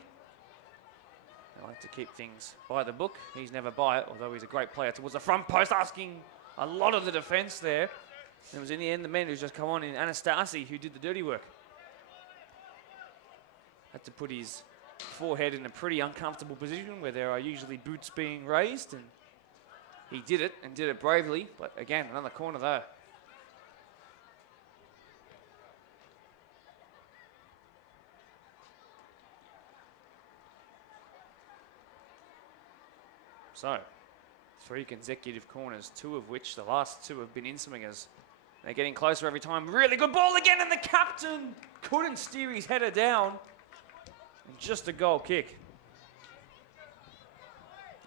They like to keep things by the book. He's never by it, although he's a great player towards the front post, asking a lot of the defence there. It was in the end the man who's just come on in Anastasis who did the dirty work. Had to put his forehead in a pretty uncomfortable position where there are usually boots being raised, and he did it and did it bravely. But again, another corner though. So, 3 consecutive corners, 2 of which, the last 2 have been in-swingers. They're getting closer every time. Really good ball again, and the captain couldn't steer his header down. And just a goal kick.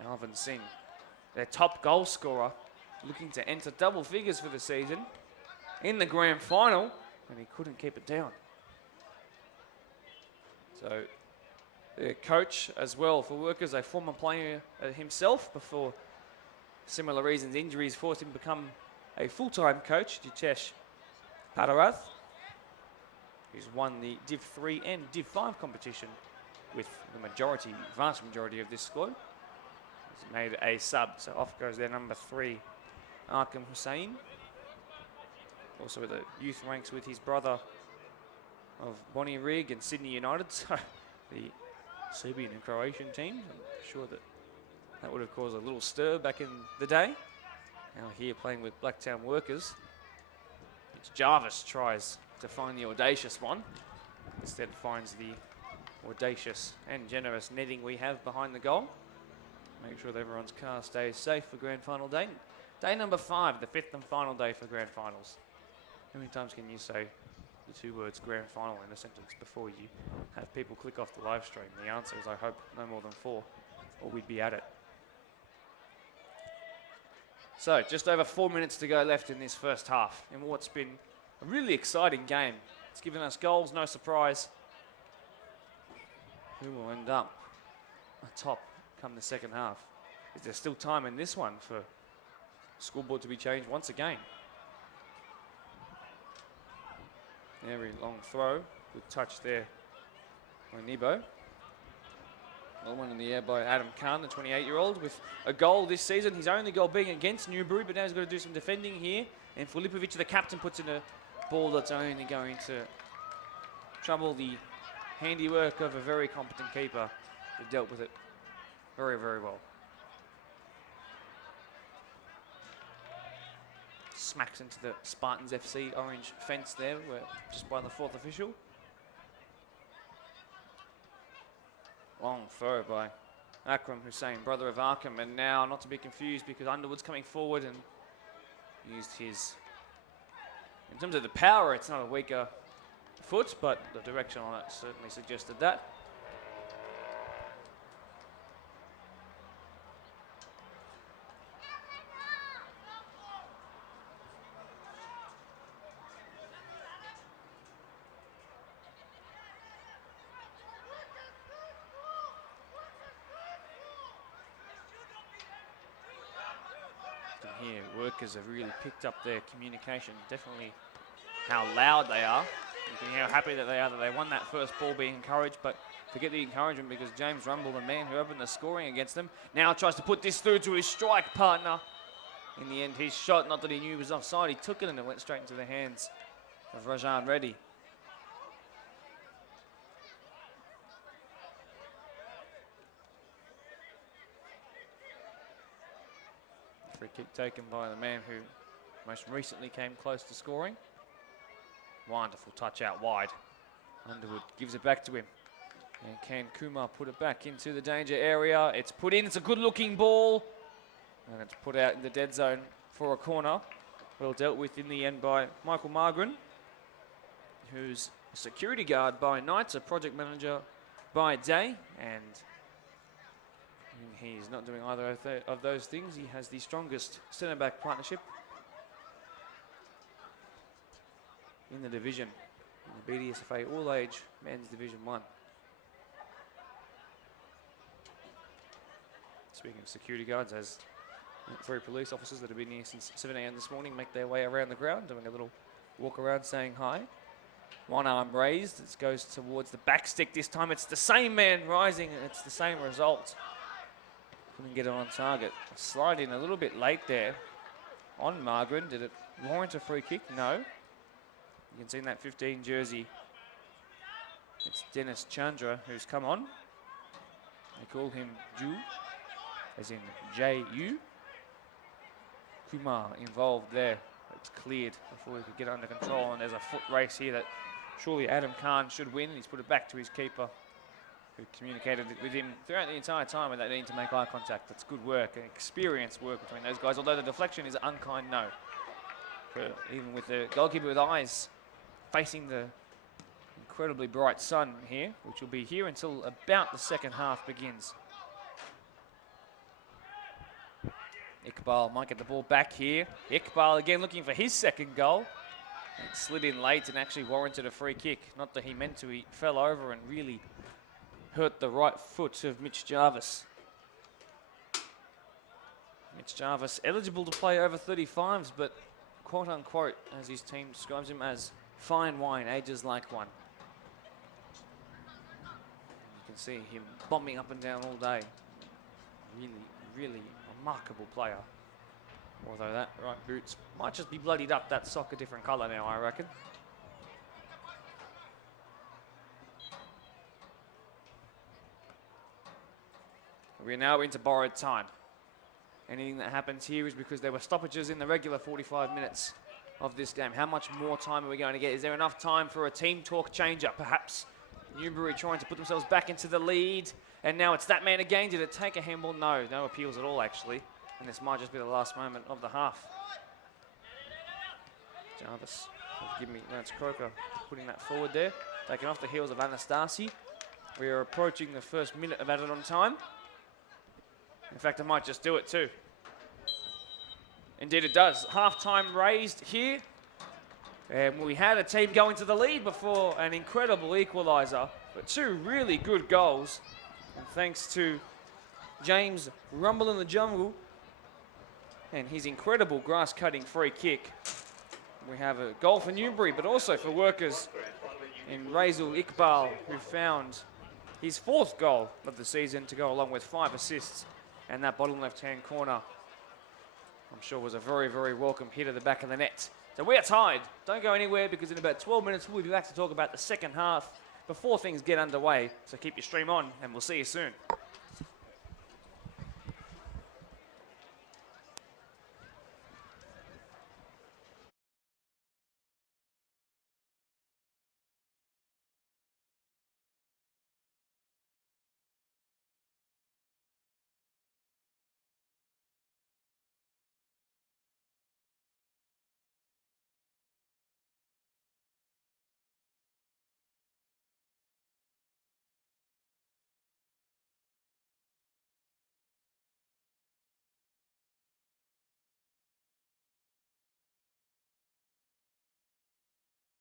Alvin Singh, their top goal scorer, looking to enter double figures for the season in the grand final, and he couldn't keep it down. So, their coach as well for Workers, a former player himself before similar reasons, injuries forced him to become a full-time coach, Jitesh Padarath, who's won the Div 3 and Div 5 competition with the vast majority of this squad. He's made a sub, so off goes their number 3, Akram Hussein. Also with the youth ranks with his brother of Bonnie Rig and Sydney United, so the Serbian and Croatian teams. I'm sure that would have caused a little stir back in the day. Now here playing with Blacktown Workers. It's Jarvis tries to find the audacious one. Instead finds the audacious and generous netting we have behind the goal. Make sure that everyone's car stays safe for grand final day. Day number 5, the 5th and final day for grand finals. How many times can you say the 2 words grand final in a sentence before you have people click off the live stream? The answer is, I hope, no more than 4, or we'd be at it. So, just over 4 minutes to go left in this first half, in what's been a really exciting game. It's given us goals, no surprise. Who will end up atop come the second half? Is there still time in this one for scoreboard to be changed once again? Very long throw. Good touch there by Nebo. Well, one in the air by Adam Khan, the 28-year-old, with a goal this season. His only goal being against Newbury, but now he's got to do some defending here. And Filipovic, the captain, puts in a ball that's only going to trouble the handiwork of a very competent keeper who dealt with it very, very well. Smacks into the Spartans FC orange fence there, just by the fourth official. Long throw by Akram Hussein, brother of Akram, and now not to be confused because Underwood's coming forward and used his, in terms of the power, it's not a weaker foot, but the direction on it certainly suggested that. Here, workers have really picked up their communication, definitely how loud they are. You can hear how happy that they are that they won that first ball, being encouraged, but forget the encouragement because James Rumble, the man who opened the scoring against them, now tries to put this through to his strike partner. In the end, his shot, not that he knew was offside, he took it and it went straight into the hands of Rajan Reddy. Free kick taken by the man who most recently came close to scoring. Wonderful touch out wide. Underwood gives it back to him. And can Kumar put it back into the danger area? It's put in, it's a good looking ball. And it's put out in the dead zone for a corner. Well dealt with in the end by Michael Margren, who's a security guard by night, a project manager by day, and he's not doing either of those things. He has the strongest centre-back partnership in the division, in the BDSFA All-Age Men's Division 1. Speaking of security guards, as 3 police officers that have been here since 7 a.m. this morning make their way around the ground, doing a little walk around saying hi. One arm raised, it goes towards the back stick this time. It's the same man rising, and it's the same result. Couldn't get it on target. Slide in a little bit late there on Margren. Did it warrant a free kick? No. You can see in that 15 jersey, it's Dennis Chandra who's come on. They call him Ju, as in J-U. Kumar involved there. It's cleared before he could get under control, and there's a foot race here that surely Adam Khan should win, and he's put it back to his keeper, who communicated with him throughout the entire time without needing to make eye contact. That's good work, and experienced work between those guys, although the deflection is unkind no. Even with the goalkeeper with eyes facing the incredibly bright sun here, which will be here until about the second half begins. Iqbal might get the ball back here. Iqbal again looking for his second goal. It slid in late and actually warranted a free kick. Not that he meant to, he fell over and really hurt the right foot of Mitch Jarvis. Mitch Jarvis eligible to play over 35s, but quote unquote, as his team describes him, as fine wine, ages like one. You can see him bombing up and down all day. Really, really remarkable player. Although that right boots might just be bloodied up, that sock a different colour now, I reckon. We're now into borrowed time. Anything that happens here is because there were stoppages in the regular 45 minutes of this game. How much more time are we going to get? Is there enough time for a team talk change-up, perhaps? Newbury trying to put themselves back into the lead. And now it's that man again. Did it take a handball? No, no appeals at all, actually. And this might just be the last moment of the half. Jarvis, give me, no, it's Croker putting that forward there. Taken off the heels of Anastasis. We are approaching the first minute of added on time. In fact, I might just do it too. Indeed it does. Half-time raised here. And we had a team go into the lead before an incredible equaliser. But 2 really good goals. And thanks to James Rumble in the Jungle and his incredible grass-cutting free kick, we have a goal for Newbury, but also for Workers in Razel Iqbal, who found his 4th goal of the season to go along with 5 assists. And that bottom left-hand corner, I'm sure, was a very, very welcome hit at the back of the net. So we are tied. Don't go anywhere, because in about 12 minutes we'll be back to talk about the second half before things get underway. So keep your stream on and we'll see you soon.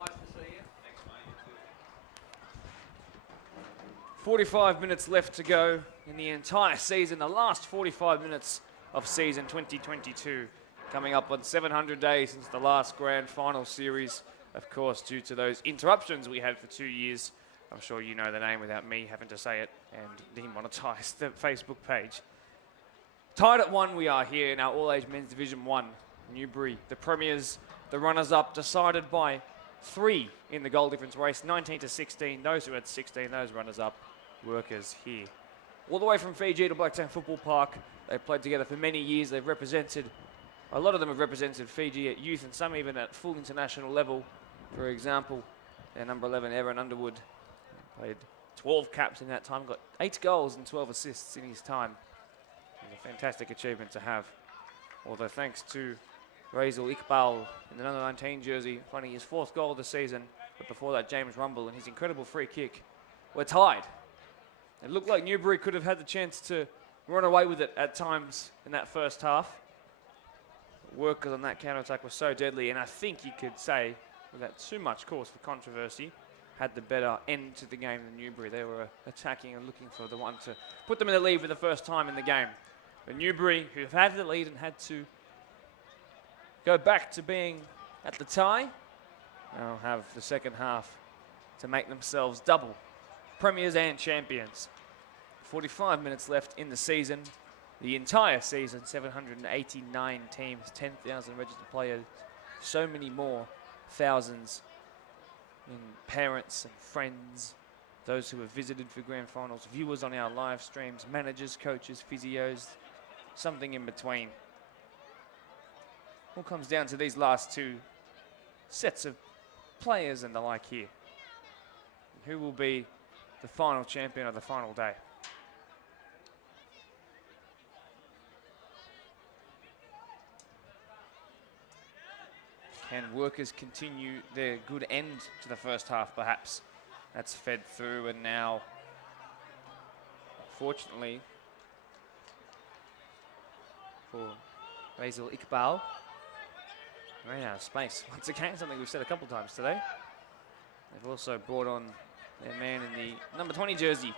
Nice to see you. Thanks, mate. 45 minutes left to go in the entire season, the last 45 minutes of season 2022. Coming up on 700 days since the last grand final series, of course, due to those interruptions we had for 2 years. I'm sure you know the name without me having to say it and demonetize the Facebook page. Tied at 1 we are here in our all-age men's Division 1. Newbury, the premiers, the runners-up, decided by 3 in the goal difference race, 19 to 16. Those who had 16, those runners-up, Workers here. All the way from Fiji to Blacktown Football Park. They've played together for many years. They've represented, a lot of them have represented Fiji at youth and some even at full international level. For example, their number 11, Underwood, played 12 caps in that time, got 8 goals and 12 assists in his time. It was a fantastic achievement to have. Although thanks to Razel Iqbal in the number 19 jersey, finding his 4th goal of the season, but before that James Rumble and his incredible free kick, we're tied. It looked like Newbury could have had the chance to run away with it at times in that first half. Workers on that counter-attack was so deadly, and I think you could say, without too much cause for controversy, had the better end to the game than Newbury. They were attacking and looking for the one to put them in the lead for the first time in the game. But Newbury, who have had the lead and had to go back to being at the tie, now have the second half to make themselves double premiers and champions. 45 minutes left in the season. The entire season, 789 teams, 10,000 registered players, so many more thousands in parents and friends, those who have visited for grand finals, viewers on our live streams, managers, coaches, physios, something in between. All comes down to these last 2 sets of players and the like here. Who will be the final champion of the final day? Can Workers continue their good end to the first half, perhaps? That's fed through, and now, fortunately, for Razel Iqbal, ran out of space. Once again, something we've said a couple times today. They've also brought on their man in the number 20 jersey.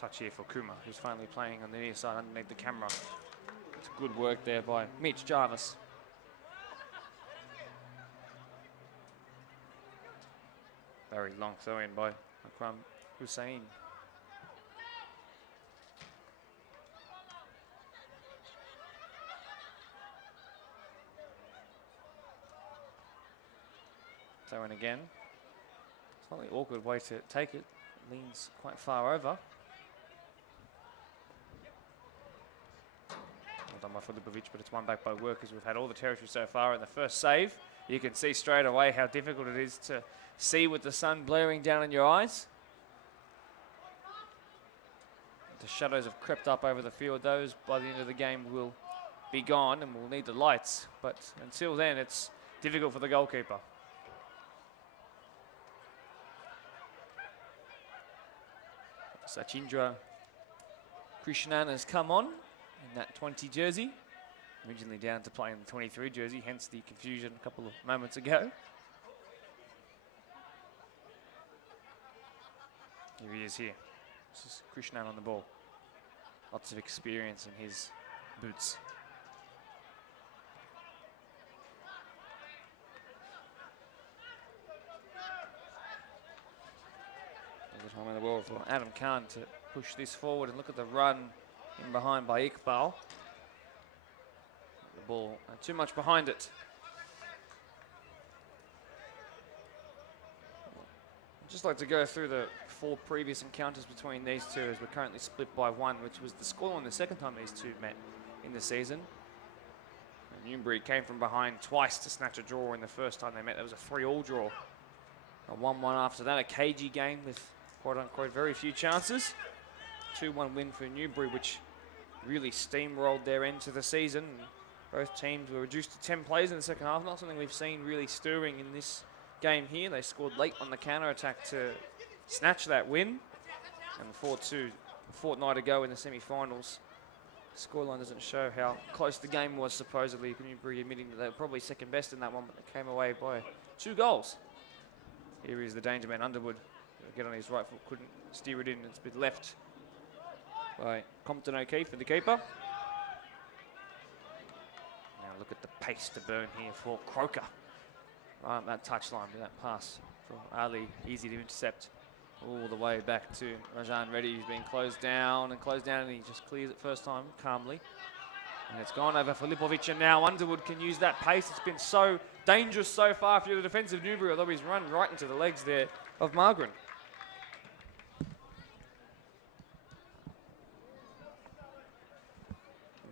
Touch here for Kuma, who's finally playing on the near side underneath the camera. It's good work there by Mitch Jarvis. Very long throw in by Akram Hussein. Throw in again. Slightly awkward way to take it. Leans quite far over. Well done by Filipovic, but it's one back by Workers. We've had all the territory so far in the first save. You can see straight away how difficult it is to see with the sun blaring down in your eyes. The shadows have crept up over the field. Those by the end of the game will be gone and we'll need the lights. But until then, it's difficult for the goalkeeper. Sachindra Krishnan has come on in that 20 jersey. Originally down to play in the 23 jersey, hence the confusion a couple of moments ago. Here he is here. This is Krishnan on the ball. Lots of experience in his boots. There's a time in the world for Adam Khan to push this forward, and look at the run in behind by Iqbal. The ball too much behind it. I'd just like to go through the 4 previous encounters between these two, as we're currently split by 1, which was the scoreline the second time these two met in the season. And Newbury came from behind twice to snatch a draw in the first time they met. There was a 3-3 draw. A 1-1 after that, a cagey game with quote-unquote very few chances. 2-1 win for Newbury, which really steamrolled their end to the season. Both teams were reduced to 10 players in the second half. Not something we've seen really stirring in this game here. They scored late on the counter-attack to snatch that win. And 4-2 a fortnight ago in the semi-finals. Scoreline doesn't show how close the game was, supposedly. Newbury admitting that they were probably second best in that one, but they came away by 2 goals. Here is the danger man, Underwood. Get on his right foot, couldn't steer it in. It's been left by Compton O'Keefe for the keeper. Now look at the pace to burn here for Croker. Right on that touchline with that pass from Ali, easy to intercept. All the way back to Rajan Reddy, who's been closed down, and he just clears it first time calmly. And it's gone over Filipovic, and now Underwood can use that pace. It's been so dangerous so far for the defensive Newbury, although he's run right into the legs there of Margaret.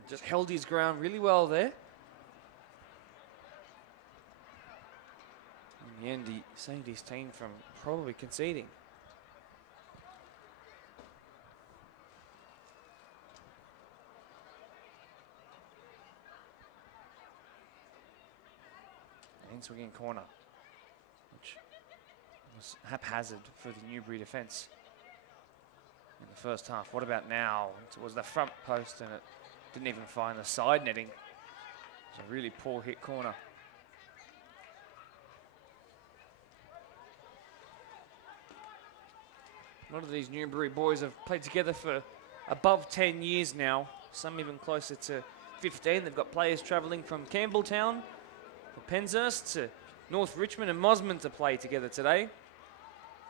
Just held his ground really well there. In the end, he saved his team from probably conceding. In-swinging corner, which was haphazard for the Newbury defence in the first half. What about now? It was the front post, and it didn't even find the side netting. It's a really poor hit corner. A lot of these Newbury boys have played together for above 10 years now, some even closer to 15. They've got players travelling from Campbelltown, Penshurst to North Richmond and Mosman to play together today.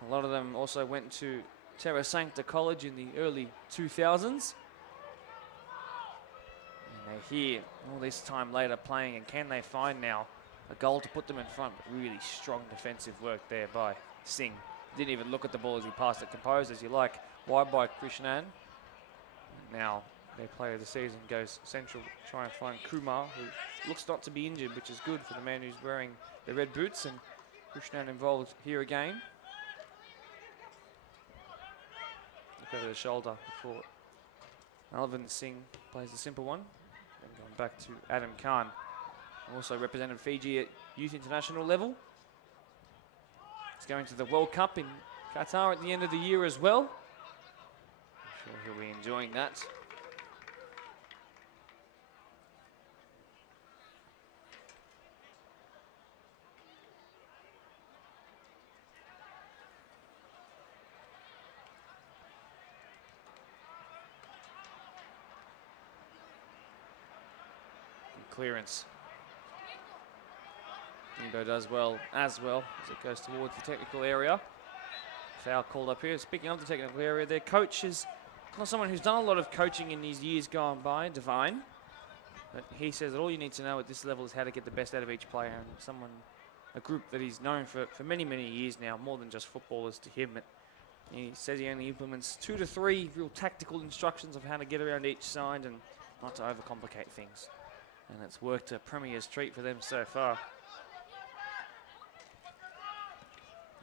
A lot of them also went to Terra Sancta College in the early 2000s. And they're here all this time later playing, and can they find now a goal to put them in front? But really strong defensive work there by Singh. Didn't even look at the ball as he passed it, composed as you like, wide by Krishnan. Now their player of the season goes central to try and find Kumar, who looks not to be injured, which is good for the man who's wearing the red boots, and Krishnan involved here again. Look over the shoulder before Alvin Singh plays the simple one. Then going back to Adam Khan, also represented Fiji at youth international level. He's going to the World Cup in Qatar at the end of the year as well. I'm sure he'll be enjoying that. Clearance. Nimbo does well as it goes towards the technical area. Foul called up here. Speaking of the technical area, their coach is not someone who's done a lot of coaching in these years gone by, Divine. But he says that all you need to know at this level is how to get the best out of each player, and a group that he's known for many, many years now, more than just footballers to him. He says he only implements 2 to 3 real tactical instructions of how to get around each side and not to overcomplicate things. And it's worked a premier's treat for them so far.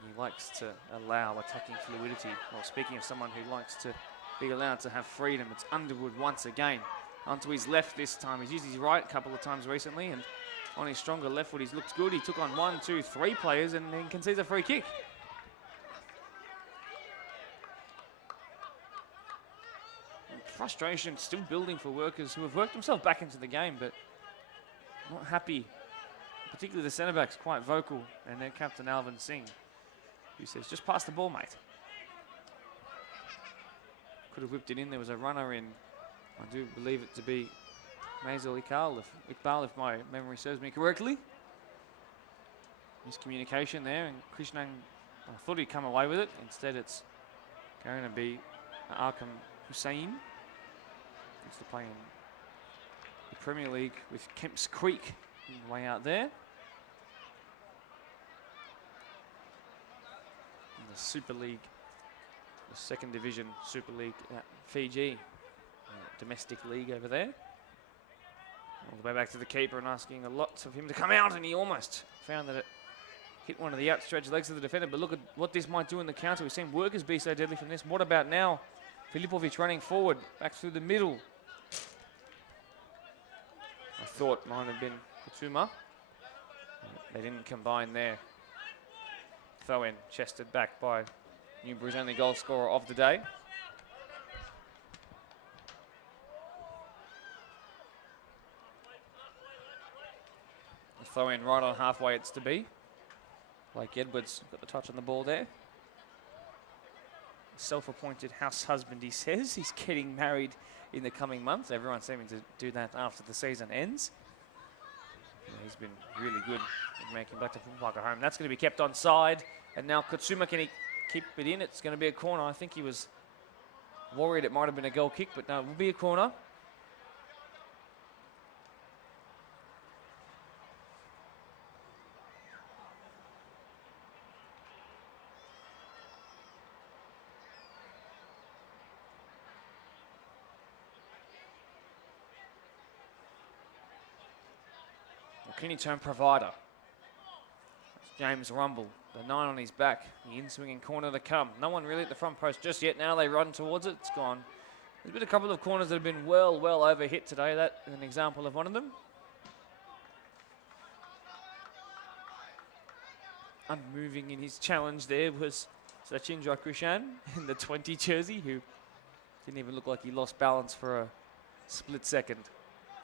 He likes to allow attacking fluidity. Well, speaking of someone who likes to be allowed to have freedom, it's Underwood once again. Onto his left this time. He's used his right a couple of times recently, and on his stronger left foot, he's looked good. He took on 1, 2, 3 players and then concedes a free kick. And frustration still building for workers who have worked themselves back into the game, but not happy. Particularly the centre-back's quite vocal, and then captain Alvin Singh, who says, just pass the ball, mate. Could have whipped it in. There was a runner in I do believe it to be Maisel Iqbal, if my memory serves me correctly. Miscommunication there, and Krishnan, I thought he'd come away with it. Instead, it's going to be Akram Hussein. Used to play in the Premier League with Kemps Creek on the way out there. In the Super League, the second division Super League at Fiji, domestic league over there. All the way back to the keeper and asking a lot of him to come out, and he almost found that it hit one of the outstretched legs of the defender. But look at what this might do in the counter. We've seen Workers be so deadly from this. What about now? Filipovic running forward, back through the middle. I thought might have been Kutuma. They didn't combine there. Throw-in, chested back by Newbury's only goal scorer of the day. The throw-in right on halfway it's to be. Blake Edwards got the touch on the ball there. Self-appointed house husband, he says. He's getting married in the coming months. Everyone's seeming to do that after the season ends. Yeah, he's been really good at making Blacktown Football Park at home. That's going to be kept on side. And now Kutsuma, can he keep it in? It's going to be a corner. I think he was worried it might have been a goal kick, but no, it will be a corner. Can he turn provider? That's James Rumble, the 9 on his back. The in-swinging corner to come. No one really at the front post just yet. Now they run towards it. It's gone. There's been a couple of corners that have been well overhit today. That is an example of one of them. Unmoving in his challenge there was Sachin Krishan in the 20 jersey, who didn't even look like he lost balance for a split second.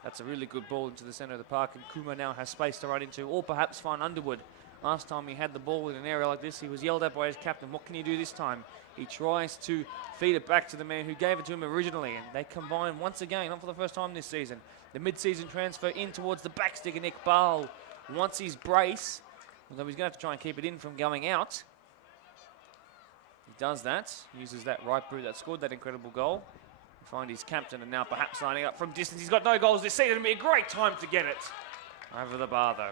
That's a really good ball into the centre of the park, and Kuma now has space to run into, or perhaps find Underwood. Last time he had the ball in an area like this, he was yelled at by his captain. What can he do this time? He tries to feed it back to the man who gave it to him originally, and they combine once again, not for the first time this season. The mid-season transfer in towards the backstick, and Iqbal wants his brace, although he's going to have to try and keep it in from going out. He does that, uses that right boot that scored that incredible goal. Find his captain, and now perhaps lining up from distance. He's got no goals this season. It'll be a great time to get it over the bar, though.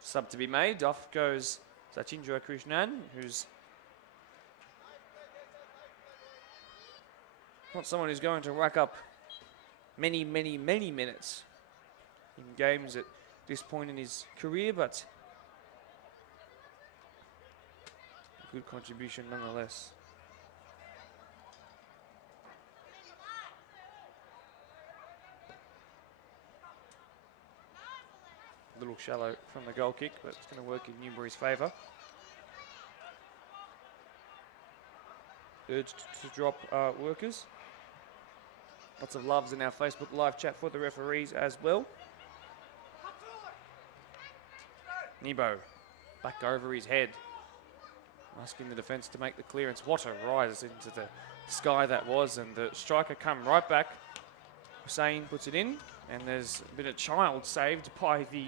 Sub to be made. Off goes Sachin Krishnan, who's not someone who's going to rack up many minutes in games at this point in his career, but good contribution nonetheless. A little shallow from the goal kick, but it's going to work in Newbury's favour. Urged to drop Workers. Lots of loves in our Facebook live chat for the referees as well. Nebo back over his head, asking the defence to make the clearance. What a rise into the sky that was, and the striker come right back. Hussein puts it in, and there's been a child saved by the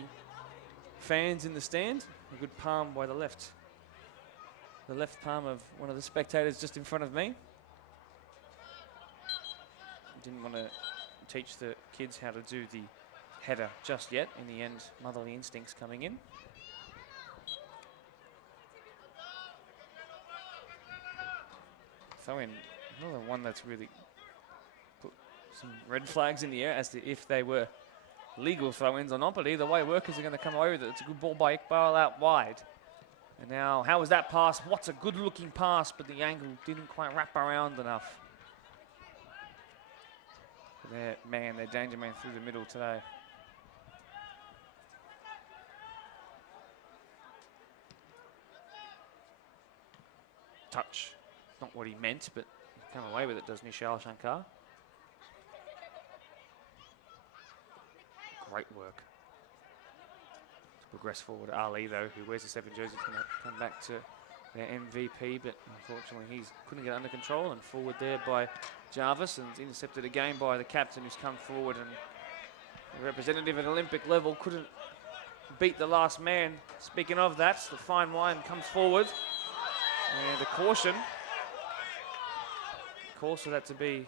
fans in the stand. A good palm by the left palm of one of the spectators just in front of me. Didn't want to teach the kids how to do the header just yet. In the end, motherly instincts coming in. Throw-in, another one that's really put some red flags in the air as to if they were legal throw-ins or not, but either way, Workers are going to come away with it. It's a good ball by Iqbal out wide. And now, how was that pass? What's a good-looking pass, but the angle didn't quite wrap around enough. Their danger man through the middle today. Touch. Not what he meant, but he come away with it, does Nishal Shankar. Great work. To progress forward. Ali, though, who wears the 7 jersey, is going to come back to their MVP, but unfortunately he couldn't get under control, and forward there by Jarvis, and intercepted again by the captain, who's come forward, and the representative at Olympic level couldn't beat the last man. Speaking of that, the fine wine comes forward, and a caution. Calls for that to be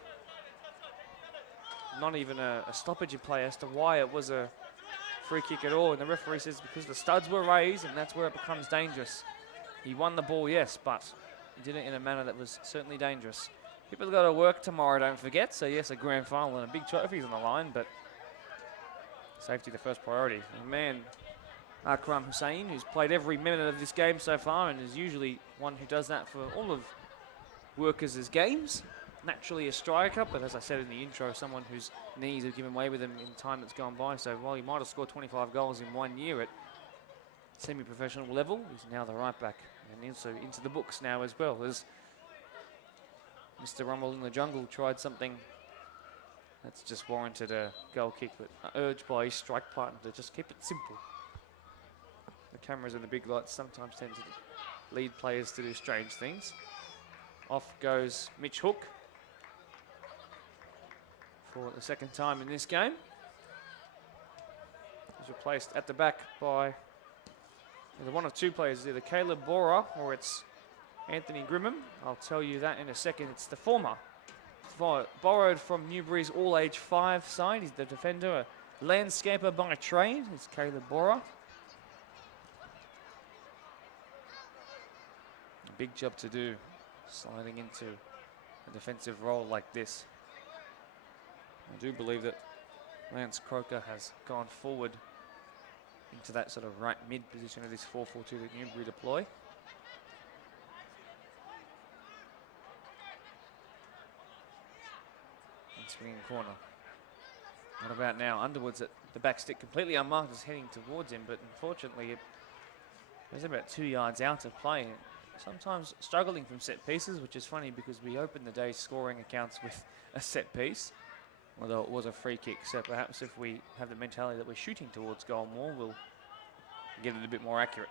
not even a stoppage in play as to why it was a free kick at all, and the referee says because the studs were raised, and that's where it becomes dangerous. He won the ball, yes, but he did it in a manner that was certainly dangerous. People have got to work tomorrow, don't forget. So yes, a grand final and a big trophy's on the line, but safety the first priority. And man, Akram Hussein, who's played every minute of this game so far and is usually one who does that for all of Workers' games. Naturally a striker, but as I said in the intro, someone whose knees have given way with him in time that's gone by. So while he might have scored 25 goals in 1 year at semi-professional level, he's now the right back and also into the books now as well, as Mr. Rumble in the Jungle tried something that's just warranted a goal kick, but urged by his strike partner to just keep it simple. The cameras and the big lights sometimes tend to lead players to do strange things. Off goes Mitch Hook for the second time in this game. He's replaced at the back by either one of two players, either Caleb Bora or it's Anthony Grimham. I'll tell you that in a second. It's the former. Borrowed from Newbury's all-age 5 side. He's the defender, a landscaper by trade. It's Caleb Bora. A big job to do, sliding into a defensive role like this. I do believe that Lance Croker has gone forward into that sort of right mid position of this 4-4-2 that Newbury deploy. And swinging corner. What about now? Underwood's at the back stick, completely unmarked, is heading towards him, but unfortunately it goes about 2 yards out of play. Sometimes struggling from set pieces, which is funny because we opened the day's scoring accounts with a set piece, although it was a free kick. So perhaps if we have the mentality that we're shooting towards goal more, we'll get it a bit more accurate.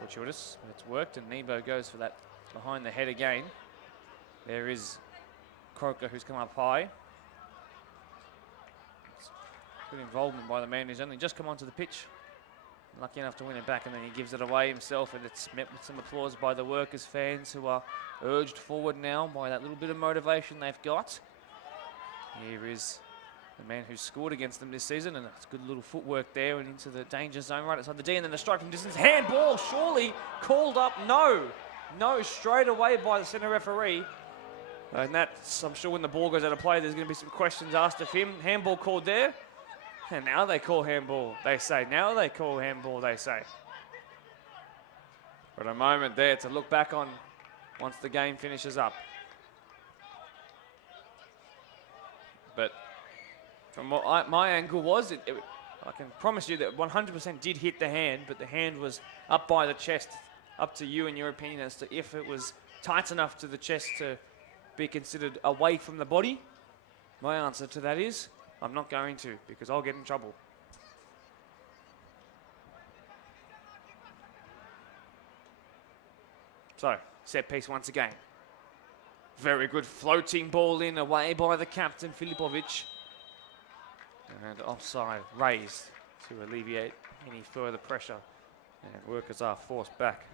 Fortuitous, but it's worked, and Nebo goes for that behind the head again. There is Croker, who's come up high. It's good involvement by the man who's only just come onto the pitch. Lucky enough to win it back, and then he gives it away himself, and it's met with some applause by the Workers fans, who are urged forward now by that little bit of motivation they've got. Here is the man who scored against them this season, and it's good little footwork there and into the danger zone right outside the D, and then the strike from distance. Handball, surely called up. No, straight away by the centre referee. And that's, I'm sure when the ball goes out of play, there's going to be some questions asked of him. Handball called there. And now they call handball, they say. Now they call handball, they say. But a moment there to look back on once the game finishes up. But from what my angle was, I can promise you that 100% did hit the hand, but the hand was up by the chest. Up to you and your opinion as to if it was tight enough to the chest to be considered away from the body. My answer to that is, I'm not going to, because I'll get in trouble. So, set piece once again. Very good floating ball in, away by the captain, Filipovic. And offside raised to alleviate any further pressure. And Workers are forced back.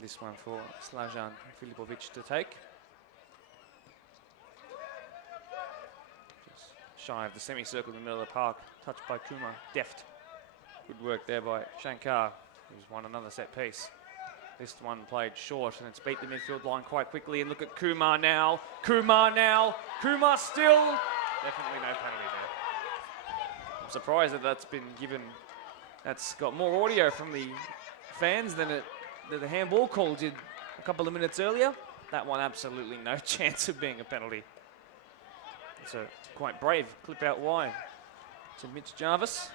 This one for Slajan Filipovic to take. Just shy of the semicircle in the middle of the park. Touched by Kumar. Deft. Good work there by Shankar, who's won another set piece. This one played short, and it's beat the midfield line quite quickly. And look at Kumar now. Kumar still. Definitely no penalty there. I'm surprised that that's been given. That's got more audio from the fans than the handball call did a couple of minutes earlier. That one absolutely no chance of being a penalty. It's a quite brave clip out wide to Mitch Jarvis.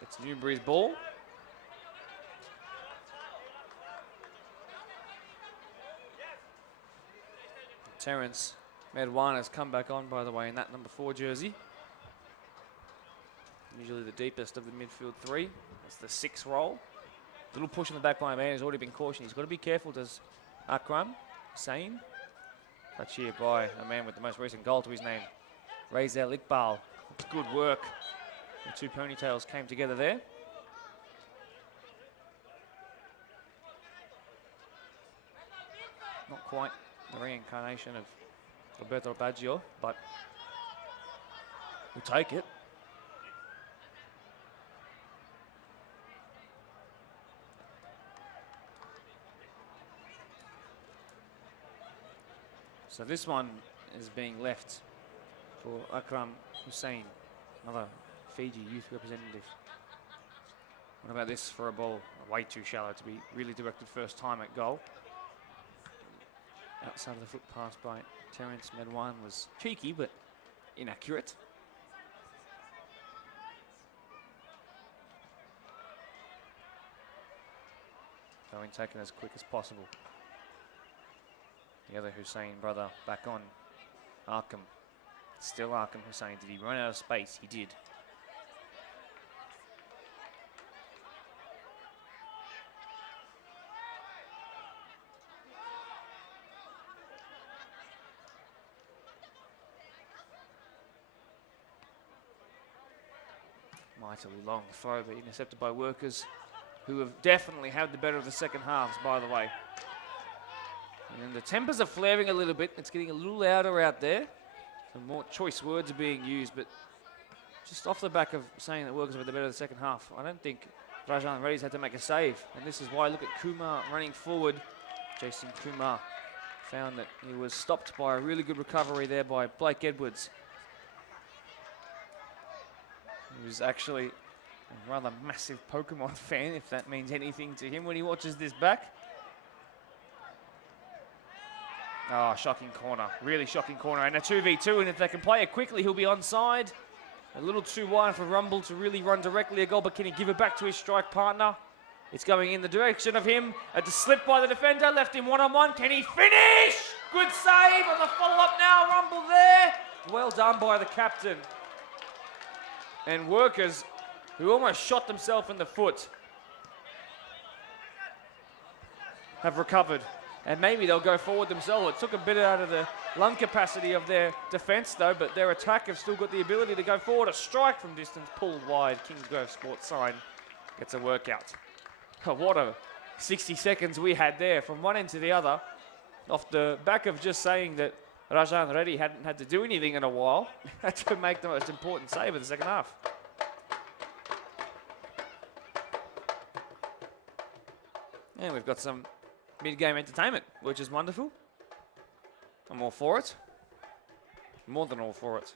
It's Newbury's ball. Terence Medwan has come back on, by the way, in that number 4 jersey. Usually the deepest of the midfield 3. That's the 6 role. Little push in the back by a man who's already been cautioned. He's got to be careful, does Akram Hussein. Touch here by a man with the most recent goal to his name, Razel Iqbal. Good work. The 2 ponytails came together there. Not quite the reincarnation of Roberto Baggio, but we'll take it. So this one is being left for Akram Hussein, another Fiji youth representative. What about this for a ball? Way too shallow to be really directed first time at goal. Outside of the foot pass by Terence Medwan was cheeky but inaccurate. Going taken as quick as possible. The other Hussein brother back on. Akram. Still Akram Hussein. Did he run out of space? He did. Mightily long throw, but intercepted by Workers, who have definitely had the better of the second halves, by the way. And the tempers are flaring a little bit. It's getting a little louder out there. Some more choice words are being used, but just off the back of saying that Workers have had the better of the second half, I don't think Rajan Reddy's had to make a save. And this is why, look at Kumar running forward. Jason Kumar found that he was stopped by a really good recovery there by Blake Edwards. He was actually a rather massive Pokemon fan, if that means anything to him, when he watches this back. Oh, shocking corner. Really shocking corner. And a 2v2, and if they can play it quickly, he'll be onside. A little too wide for Rumble to really run directly a goal, but can he give it back to his strike partner? It's going in the direction of him. A slip by the defender, left him one-on-one. Can he finish? Good save on the follow-up now. Rumble there. Well done by the captain. And Workers, who almost shot themselves in the foot, have recovered. And maybe they'll go forward themselves. It took a bit out of the lung capacity of their defence, though, but their attack have still got the ability to go forward. A strike from distance, pulled wide. Kingsgrove Sports sign gets a workout. Oh, what a 60 seconds we had there from one end to the other. Off the back of just saying that Rajan Reddy hadn't had to do anything in a while. Had to make the most important save of the second half. And we've got some mid-game entertainment, which is wonderful. I'm all for it. More than all for it.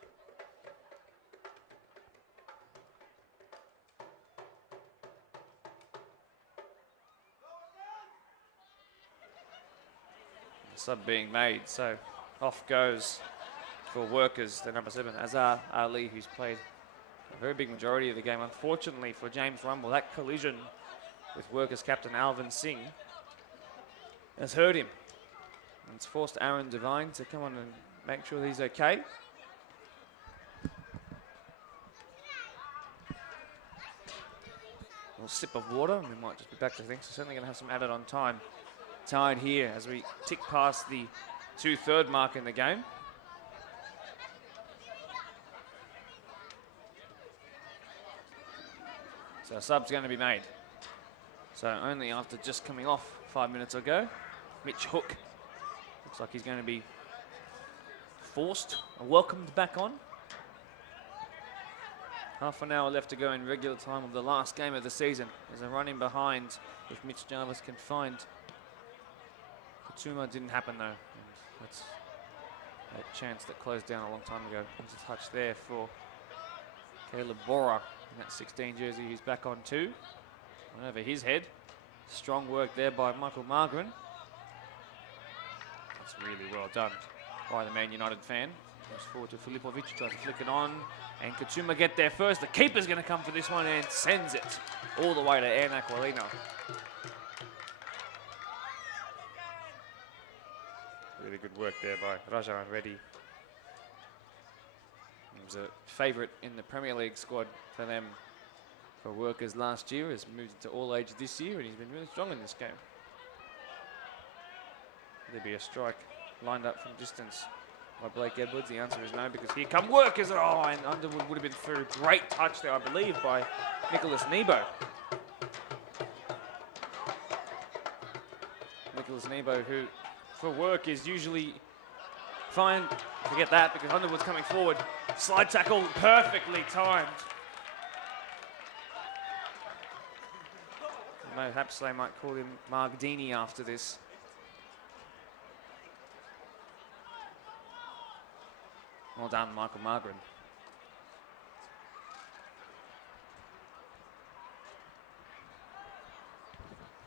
Sub being made, so off goes for Workers, the number 7, Azhar Ali, who's played a very big majority of the game. Unfortunately for James Rumble, that collision with Workers captain Alvin Singh has hurt him. And it's forced Aaron Devine to come on and make sure that he's okay. A little sip of water, and we might just be back to things. We're certainly going to have some added on time tied here as we tick past the 2/3 mark in the game. So a sub's going to be made. So only after just coming off 5 minutes ago, Mitch Hook looks like he's going to be forced or welcomed back on. Half an hour left to go in regular time of the last game of the season. There's a run in behind if Mitch Jarvis can find Katuma. Didn't happen though. And that's a chance that closed down a long time ago. There's a touch there for Caleb Bora in that 16 jersey, who's back on 2. Went over his head. Strong work there by Michael Margren. That's really well done by the Man United fan. Moves forward to Filipovic, tries to flick it on, and Katsuma get there first. The keeper's going to come for this one and sends it all the way to Air Aquilino. Really good work there by Raja and Reddy. He was a favourite in the Premier League squad for them for Workers last year, has moved into all age this year, and he's been really strong in this game. There'd be a strike lined up from distance by Blake Edwards. The answer is no, because here come Workers. Oh, and Underwood would have been through. Great touch there, I believe, by Nicholas Nebo. Nicholas Nebo, who for work is usually fine. Forget that, because Underwood's coming forward. Slide tackle perfectly timed. Perhaps they might call him Margdini after this. Well done, Michael Margaret.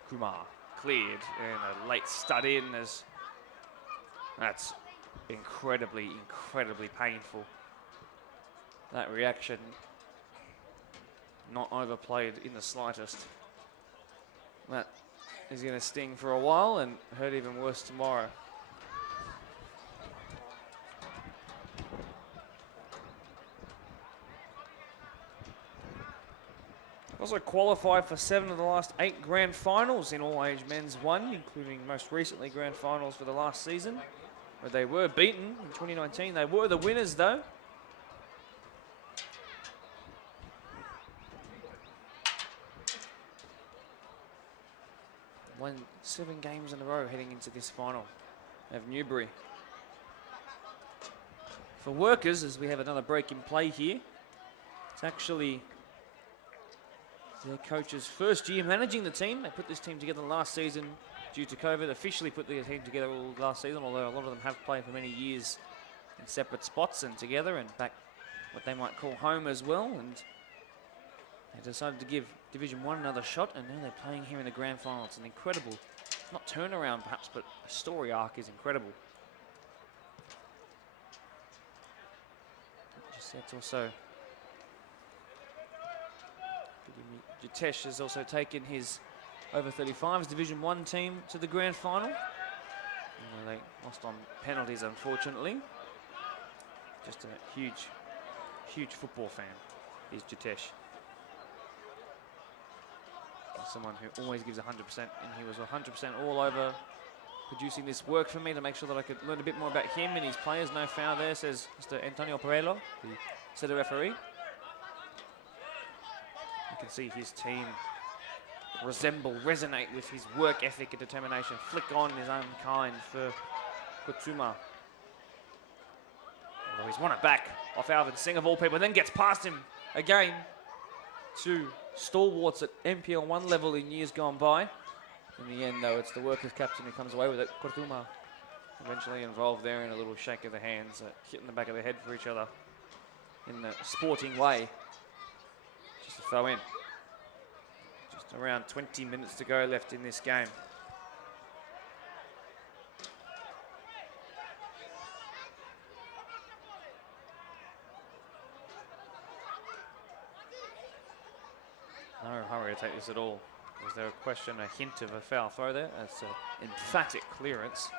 Kumar cleared and a late stud in. That's incredibly painful. That reaction not overplayed in the slightest. That is going to sting for a while and hurt even worse tomorrow. Also qualified for 7 of the last 8 grand finals in all age men's one, including most recently grand finals for the last season, where they were beaten in 2019. They were the winners though. Won 7 games in a row heading into this final of Newbury. For Workers, as we have another break in play here, it's actually their coach's first year managing the team. They put this team together last season due to COVID, officially put the team together all last season, although a lot of them have played for many years in separate spots and together and back what they might call home as well. And they decided to give Division 1 another shot, and now they're playing here in the grand final. It's an incredible, not turnaround perhaps, but a story arc is incredible. Just that's also Jitesh has also taken his over 35s Division 1 team to the grand final. They lost on penalties, unfortunately. Just a huge football fan is Jitesh. Someone who always gives 100%, and he was 100% all over producing this work for me to make sure that I could learn a bit more about him and his players. No foul there, says Mr. Antonio Perello, the center referee. You can see his team resonate with his work ethic and determination. Flick on his own kind for Kutsuma. Although he's won it back off Alvin Singh of all people, then gets past him again to stalwarts at MPL 1 level in years gone by. In the end, though, it's the Workers captain who comes away with it. Kutsuma eventually involved there in a little shake of the hands, hitting the back of the head for each other in the sporting way. Just a throw in. Just around 20 minutes to go left in this game. No hurry to take this at all. Was there a question, a hint of a foul throw there? That's an emphatic clearance.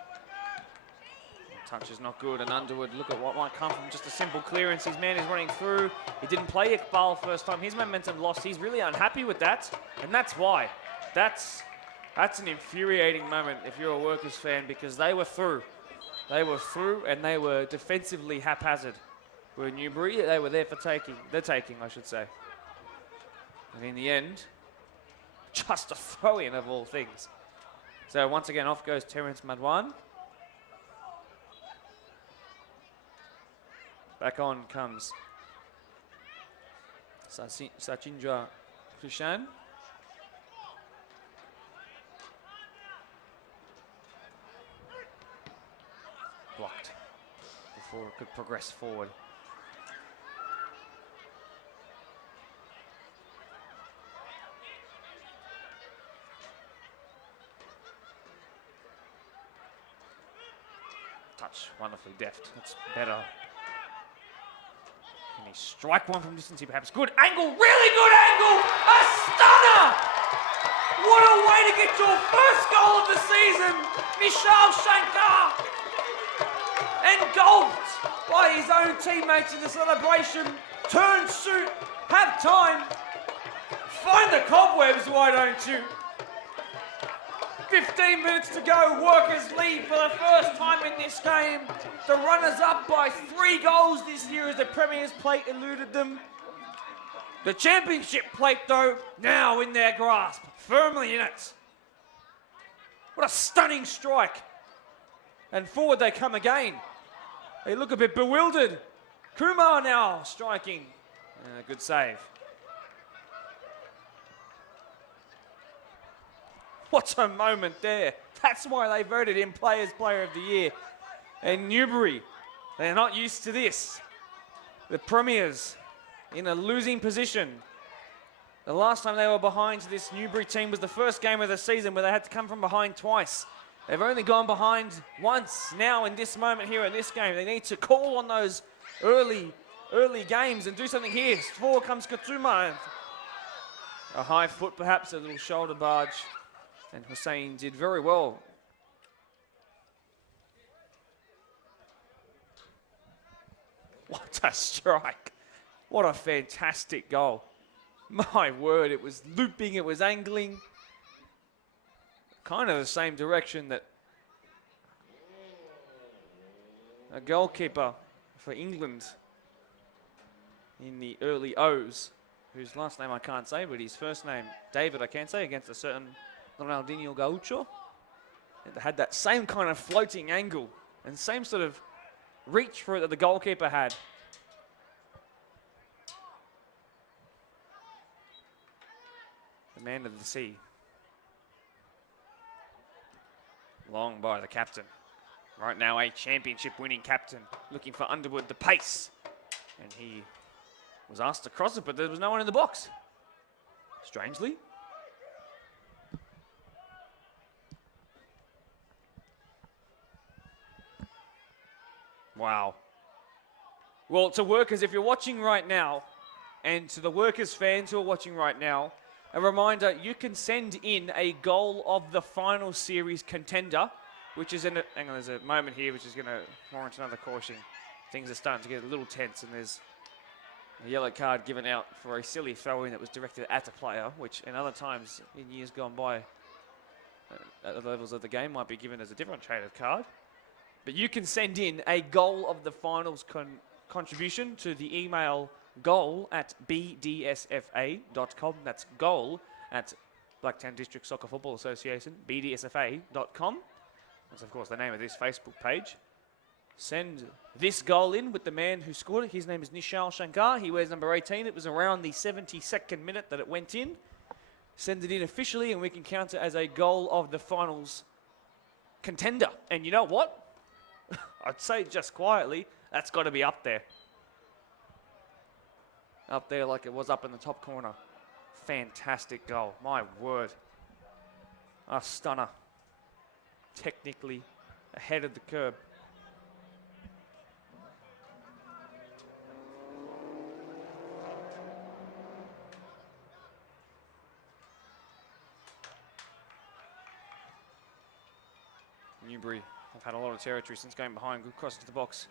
The touch is not good, and Underwood, look at what might come from just a simple clearance. His man is running through. He didn't play Iqbal first time. His momentum lost. He's really unhappy with that, and that's why. That's an infuriating moment if you're a Workers fan, because they were through. They were through, and they were defensively haphazard. Were Newbury, they were there for taking. They're taking, I should say. And in the end, just a throw-in of all things. So once again, off goes Terence Madwan. Back on comes Sachindra Krishan. Blocked before it could progress forward. Touch, wonderfully deft. That's better strike one from distance here, perhaps. Good angle, really good angle! A stunner! What a way to get your first goal of the season! Vishal Shankar! Engulfed by his own teammates in the celebration. Turn, shoot, have time. Find the cobwebs, why don't you? 15 minutes to go, Workers lead for the first time in this game. The runners up by 3 goals this year as the Premier's plate eluded them. The Championship plate, though, now in their grasp, firmly in it. What a stunning strike. And forward they come again. They look a bit bewildered. Kumar now striking. Good save. What a moment there. That's why they voted him Players Player of the Year. And Newbury, they're not used to this. The Premiers in a losing position. The last time they were behind this Newbury team was the first game of the season where they had to come from behind twice. They've only gone behind once now in this moment here in this game. They need to call on those early games and do something here. Forward comes Katuma. A high foot perhaps, a little shoulder barge. And Hussein did very well. What a strike. What a fantastic goal. My word, it was looping, it was angling. Kind of the same direction that a goalkeeper for England in the early O's, whose last name I can't say, but his first name, David, I can say, against a certain Ronaldinho Gaucho. It had that same kind of floating angle and same sort of reach for it that the goalkeeper had. The man of the sea. Long by the captain. Right now a championship winning captain looking for Underwood the pace. And he was asked to cross it, but there was no one in the box. Strangely. Wow. Well, to Workers, if you're watching right now, and to the Workers fans who are watching right now, a reminder, you can send in a goal of the final series contender, which is in a, hang on, there's a moment here which is going to warrant another caution. Things are starting to get a little tense, and there's a yellow card given out for a silly throw-in that was directed at a player, which in other times in years gone by at the levels of the game might be given as a different shaded card. But you can send in a goal of the finals contribution to the email goal@bdsfa.com. That's goal at Blacktown District Soccer Football Association, bdsfa.com. That's, of course, the name of this Facebook page. Send this goal in with the man who scored it. His name is Nishal Shankar. He wears number 18. It was around the 72nd minute that it went in. Send it in officially, and we can count it as a goal of the finals contender. And you know what? I'd say just quietly, that's got to be up there. Up there like it was up in the top corner. Fantastic goal. My word. A stunner. Technically ahead of the curb. Newbury have had a lot of territory since going behind. Good cross into the box.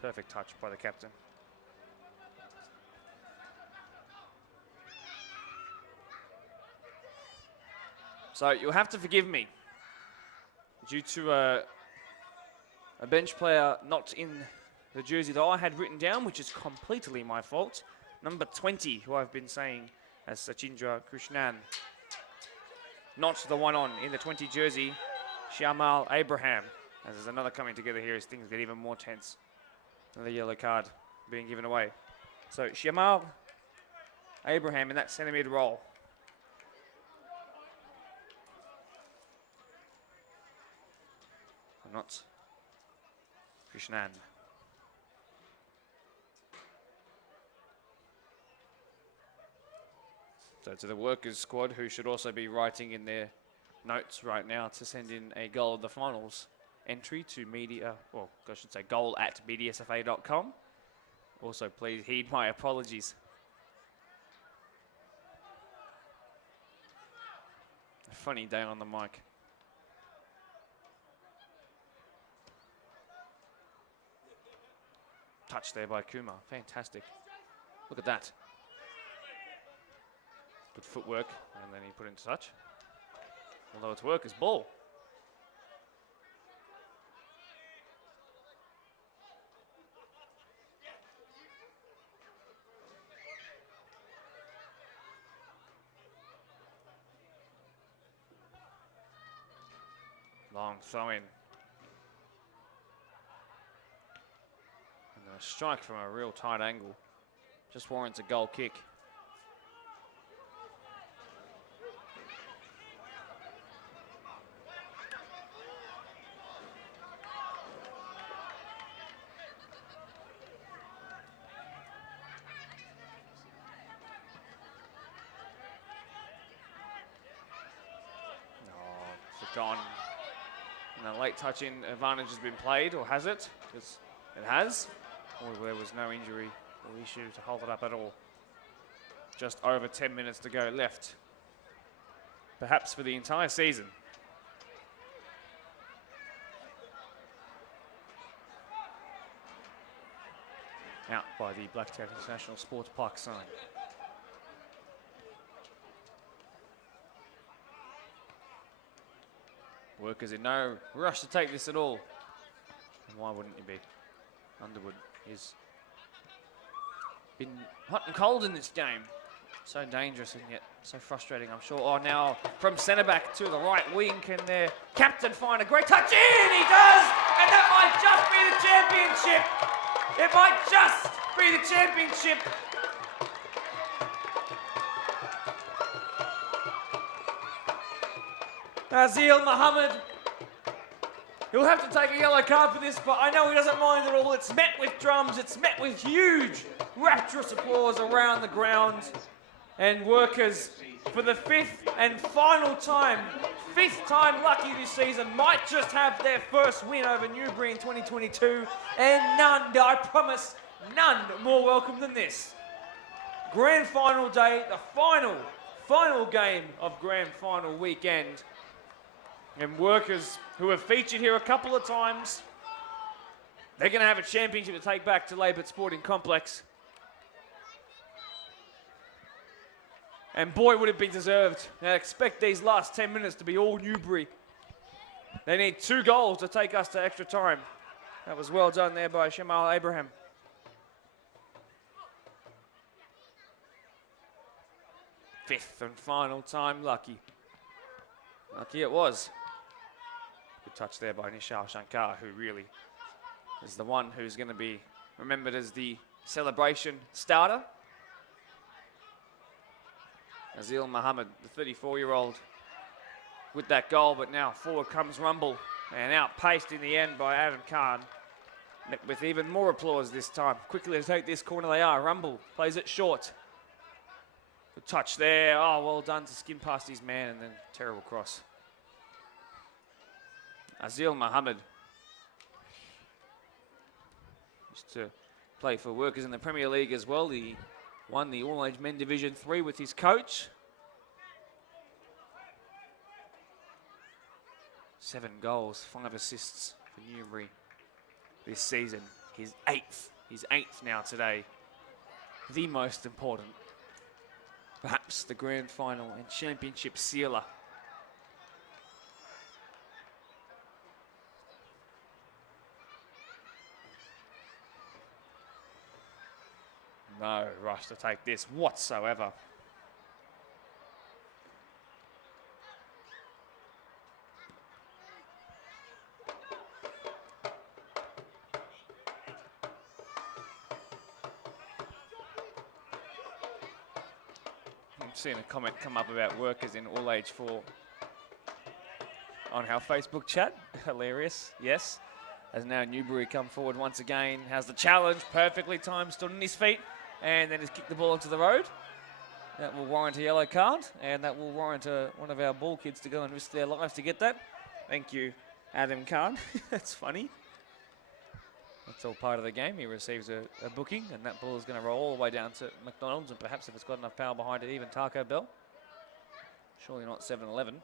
Perfect touch by the captain. So you'll have to forgive me due to a bench player not in the jersey that I had written down, which is completely my fault. Number 20, who I've been saying as Sachindra Krishnan. Not the one on in the 20 jersey, Shyamal Abraham. As there's another coming together here as things get even more tense. Another yellow card being given away. So Shyamal Abraham in that centre mid role. Not Krishnan. So to the Workers squad, who should also be writing in their notes right now to send in a goal of the finals entry to media, well, I should say goal@bdsfa.com. Also, please heed my apologies. A funny day on the mic. Touch there by Kumar. Fantastic. Look at that. Good footwork, and then he put into touch. Although it's Worker's ball. Long throw in. And a strike from a real tight angle. Just warrants a goal kick. Gone. And a late touch-in advantage has been played, or has it? Because it has. Or there was no injury or issue to hold it up at all. Just over 10 minutes to go left. Perhaps for the entire season. Out by the Blacktown International Sports Park sign. Workers in no rush to take this at all. And why wouldn't you be? Underwood has been hot and cold in this game. So dangerous and yet so frustrating, I'm sure. Oh, now from centre back to the right wing, can their captain find a great touch in? He does! And that might just be the championship. It might just be the championship. Azil Muhammad, he'll have to take a yellow card for this, but I know he doesn't mind at all. It's met with drums, it's met with huge, rapturous applause around the ground. And Workers, for the fifth and final time, fifth time lucky this season, might just have their first win over Newbury in 2022. And none, I promise, none more welcome than this. Grand final day, the final game of grand final weekend. And Workers, who have featured here a couple of times, they're going to have a championship to take back to Labor Sporting Complex. And boy, would it be deserved. Now expect these last 10 minutes to be all Newbury. They need 2 goals to take us to extra time. That was well done there by Shamal Abraham. Fifth and final time lucky. Lucky it was. Good touch there by Nishal Shankar, who really is the one who's going to be remembered as the celebration starter. Azil Muhammad, the 34-year-old, with that goal, but now forward comes Rumble, and outpaced in the end by Adam Khan, met with even more applause this time. Quickly to take this corner they are. Rumble plays it short. Good touch there. Oh, well done to skin past his man, and then terrible cross. Azil Muhammad used to play for Workers in the Premier League as well. He won the All-Age Men Division 3 with his coach. 7 goals, 5 assists for Newbury this season. His eighth now today. The most important. Perhaps the grand final and championship sealer. No rush to take this whatsoever. I'm seeing a comment come up about Workers in All Age 4 on our Facebook chat. Hilarious, yes. As now Newbury come forward once again, has the challenge, perfectly timed, stood on his feet, and then has kicked the ball into the road. That will warrant a yellow card, and that will warrant one of our ball kids to go and risk their lives to get that. Thank you, Adam Khan. That's funny. That's all part of the game. He receives a booking, and that ball is going to roll all the way down to McDonald's, and perhaps if it's got enough power behind it, even Taco Bell. Surely not 7-Eleven.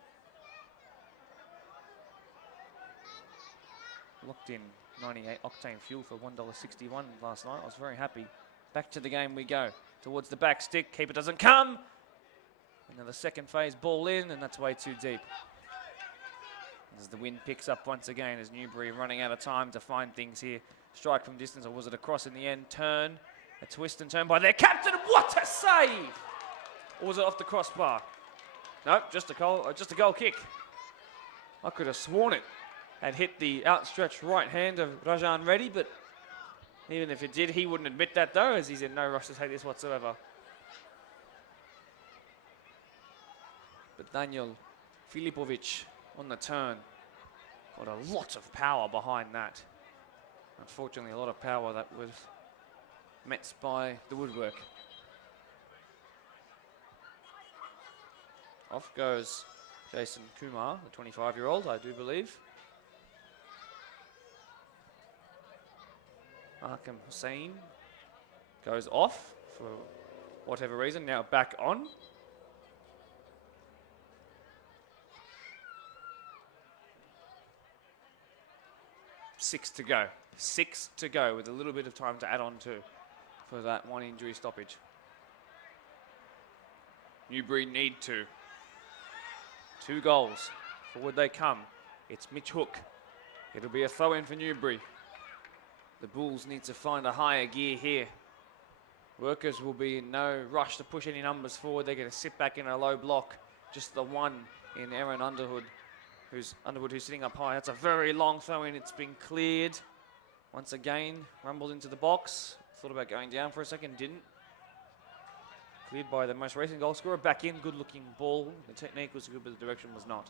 Locked in 98 octane fuel for $1.61 last night. I was very happy. Back to the game we go. Towards the back stick. Keeper doesn't come. Another second phase ball in, and that's way too deep. As the wind picks up once again, as Newbury running out of time to find things here. Strike from distance, or was it a cross in the end? Turn. A twist and turn by their captain. What a save! Or was it off the crossbar? No, just a goal kick. I could have sworn it had hit the outstretched right hand of Rajan Reddy, but even if it did, he wouldn't admit that though, as he's in no rush to take this whatsoever. But Daniel Filipovic on the turn. Got a lot of power behind that. Unfortunately, a lot of power that was met by the woodwork. Off goes Jason Kumar, the 25-year-old, I do believe. Akram Hussein goes off for whatever reason, now back on. Six to go with a little bit of time to add on to for that one injury stoppage. Newbury need to. 2 goals. Forward they come. It's Mitch Hook. It'll be a throw in for Newbury. The Bulls need to find a higher gear here. Workers will be in no rush to push any numbers forward. They're going to sit back in a low block. Just the one in Aaron Underwood, who's sitting up high. That's a very long throw in. It's been cleared. Once again, rumbled into the box. Thought about going down for a second, didn't. Cleared by the most recent goal scorer. Back in, good looking ball. The technique was good, but the direction was not.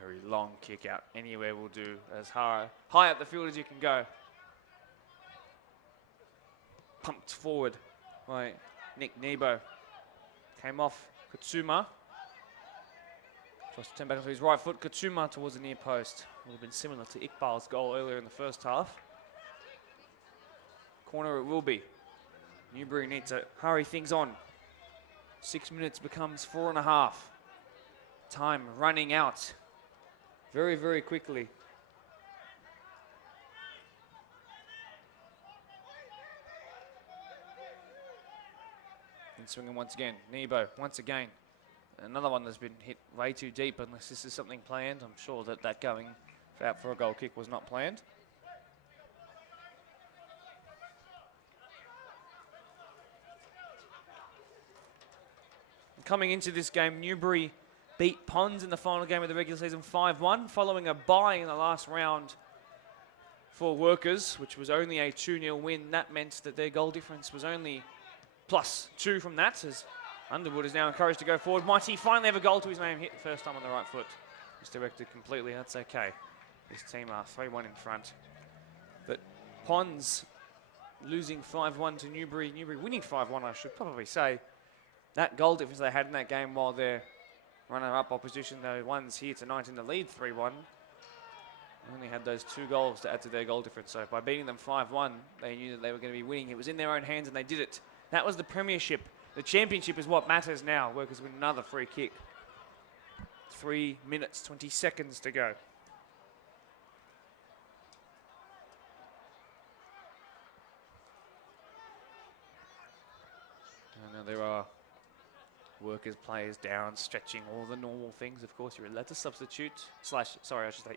Very long kick out. Anywhere will do. As high up the field as you can go. Pumped forward by Nick Nebo. Came off Kutsuma. Tries to turn back onto his right foot. Kutsuma towards the near post. Would have been similar to Iqbal's goal earlier in the first half. Corner it will be. Newbury need to hurry things on. 6 minutes becomes 4.5. Time running out very, very quickly. And swinging once again. Nebo once again. Another one that's been hit way too deep, unless this is something planned. I'm sure that going out for a goal kick was not planned. Coming into this game, Newbury beat Ponds in the final game of the regular season 5-1, following a bye in the last round for Workers, which was only a 2-0 win. That meant that their goal difference was only +2 from that, as Underwood is now encouraged to go forward. Might he finally have a goal to his name? Hit the first time on the right foot. Misdirected completely. That's okay. This team are 3-1 in front. But Ponds losing 5-1 to Newbury. Newbury winning 5-1, I should probably say. That goal difference they had in that game while their runner-up opposition, the ones here tonight in the lead 3-1, only had those 2 goals to add to their goal difference. So by beating them 5-1, they knew that they were going to be winning. It was in their own hands and they did it. That was the premiership. The championship is what matters now. Workers win another free kick. 3 minutes, 20 seconds to go. And now there are Workers players down, stretching, all the normal things. Of course, you're allowed to substitute,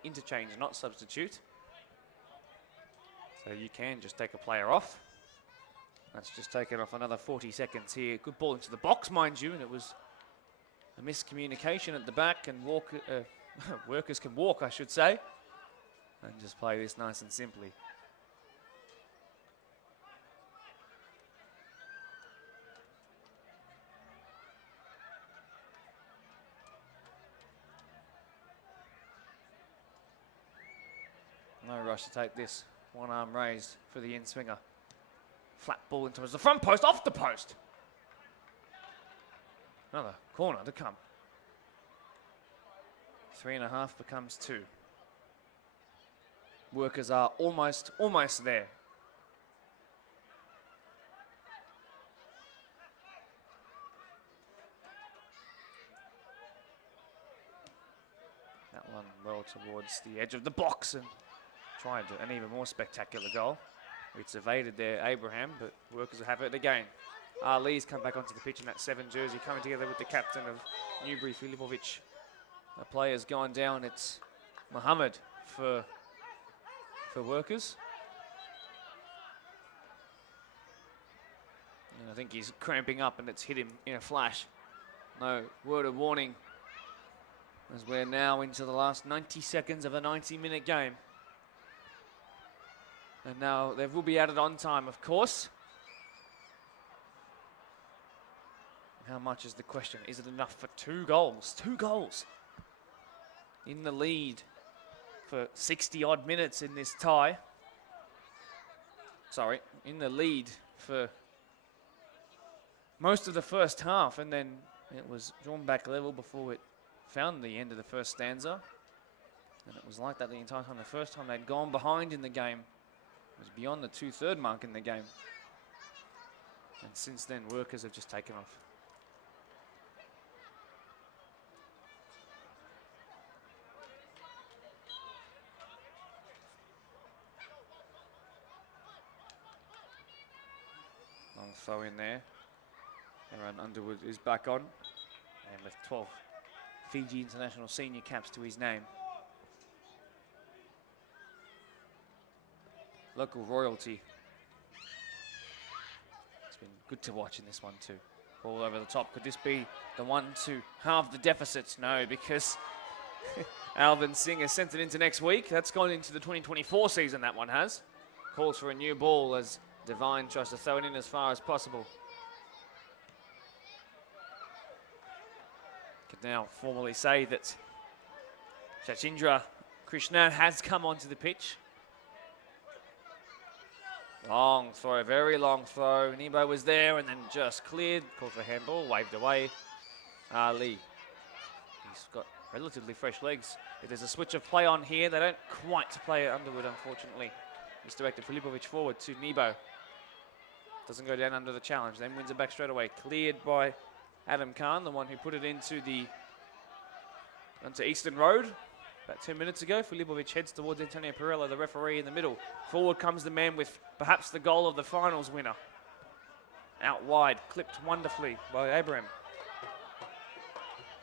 interchange, not substitute. So you can just take a player off. That's just taken off another 40 seconds here. Good ball into the box, mind you, and it was a miscommunication at the back, and Workers can walk, I should say, and just play this nice and simply. No rush to take this. One arm raised for the in-swinger. Flat ball in towards the front post, off the post. Another corner to come. 3.5 becomes 2. Workers are almost there. That one well towards the edge of the box and tried an even more spectacular goal. It's evaded there, Abraham, but Workers have it again. Ali's come back onto the pitch in that 7 jersey, coming together with the captain of Newbury, Filipovic. The player's gone down. It's Mohammed for Workers. And I think he's cramping up and it's hit him in a flash. No word of warning, as we're now into the last 90 seconds of a 90-minute game. And now there will be added on time, of course. How much is the question? Is it enough for 2 goals? 2 goals. In the lead for 60-odd minutes in this tie. Sorry, in the lead for most of the first half, and then it was drawn back level before it found the end of the first stanza. And it was like that the entire time. The first time they'd gone behind in the game was beyond the 2/3 mark in the game. And since then, Workers have just taken off. Long throw in there. Aaron Underwood is back on. And with 12 Fiji international senior caps to his name. Local royalty. It's been good to watch in this one too. Ball over the top. Could this be the one to halve the deficits? No, because Alvin Singh has sent it into next week. That's gone into the 2024 season, that one has. Calls for a new ball as Devine tries to throw it in as far as possible. Could now formally say that Shachindra Krishnan has come onto the pitch. Long throw, very long throw. Nebo was there and then just cleared. Called for handball, waved away. Ali. He's got relatively fresh legs. If there's a switch of play on here, they don't quite play at Underwood, unfortunately. Misdirected Filipovic forward to Nebo. Doesn't go down under the challenge, then wins it back straight away. Cleared by Adam Khan, the one who put it onto Eastern Road. About 10 minutes ago, Filipovic heads towards Antonio Perello, the referee in the middle. Forward comes the man with perhaps the goal of the finals winner. Out wide, clipped wonderfully by Abraham.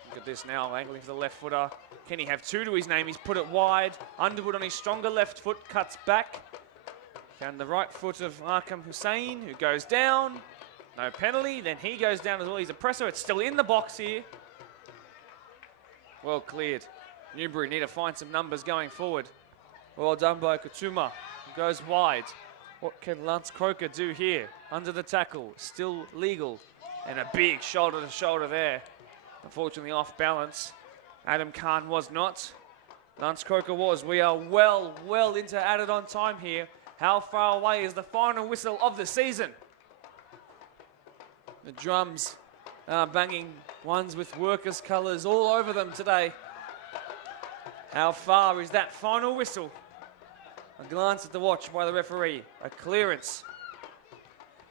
Look at this now, angling for the left footer. Can he have 2 to his name? He's put it wide. Underwood on his stronger left foot, cuts back. Found the right foot of Akram Hussein, who goes down. No penalty, then he goes down as well. He's a presser, it's still in the box here. Well cleared. Newbury need to find some numbers going forward. Well done by Kutuma, who goes wide. What can Lance Croker do here? Under the tackle, still legal. And a big shoulder to shoulder there. Unfortunately off balance. Adam Khan was not. Lance Croker was. We are well into added on time here. How far away is the final whistle of the season? The drums are banging, ones with Workers' colours all over them today. How far is that final whistle? A glance at the watch by the referee. A clearance.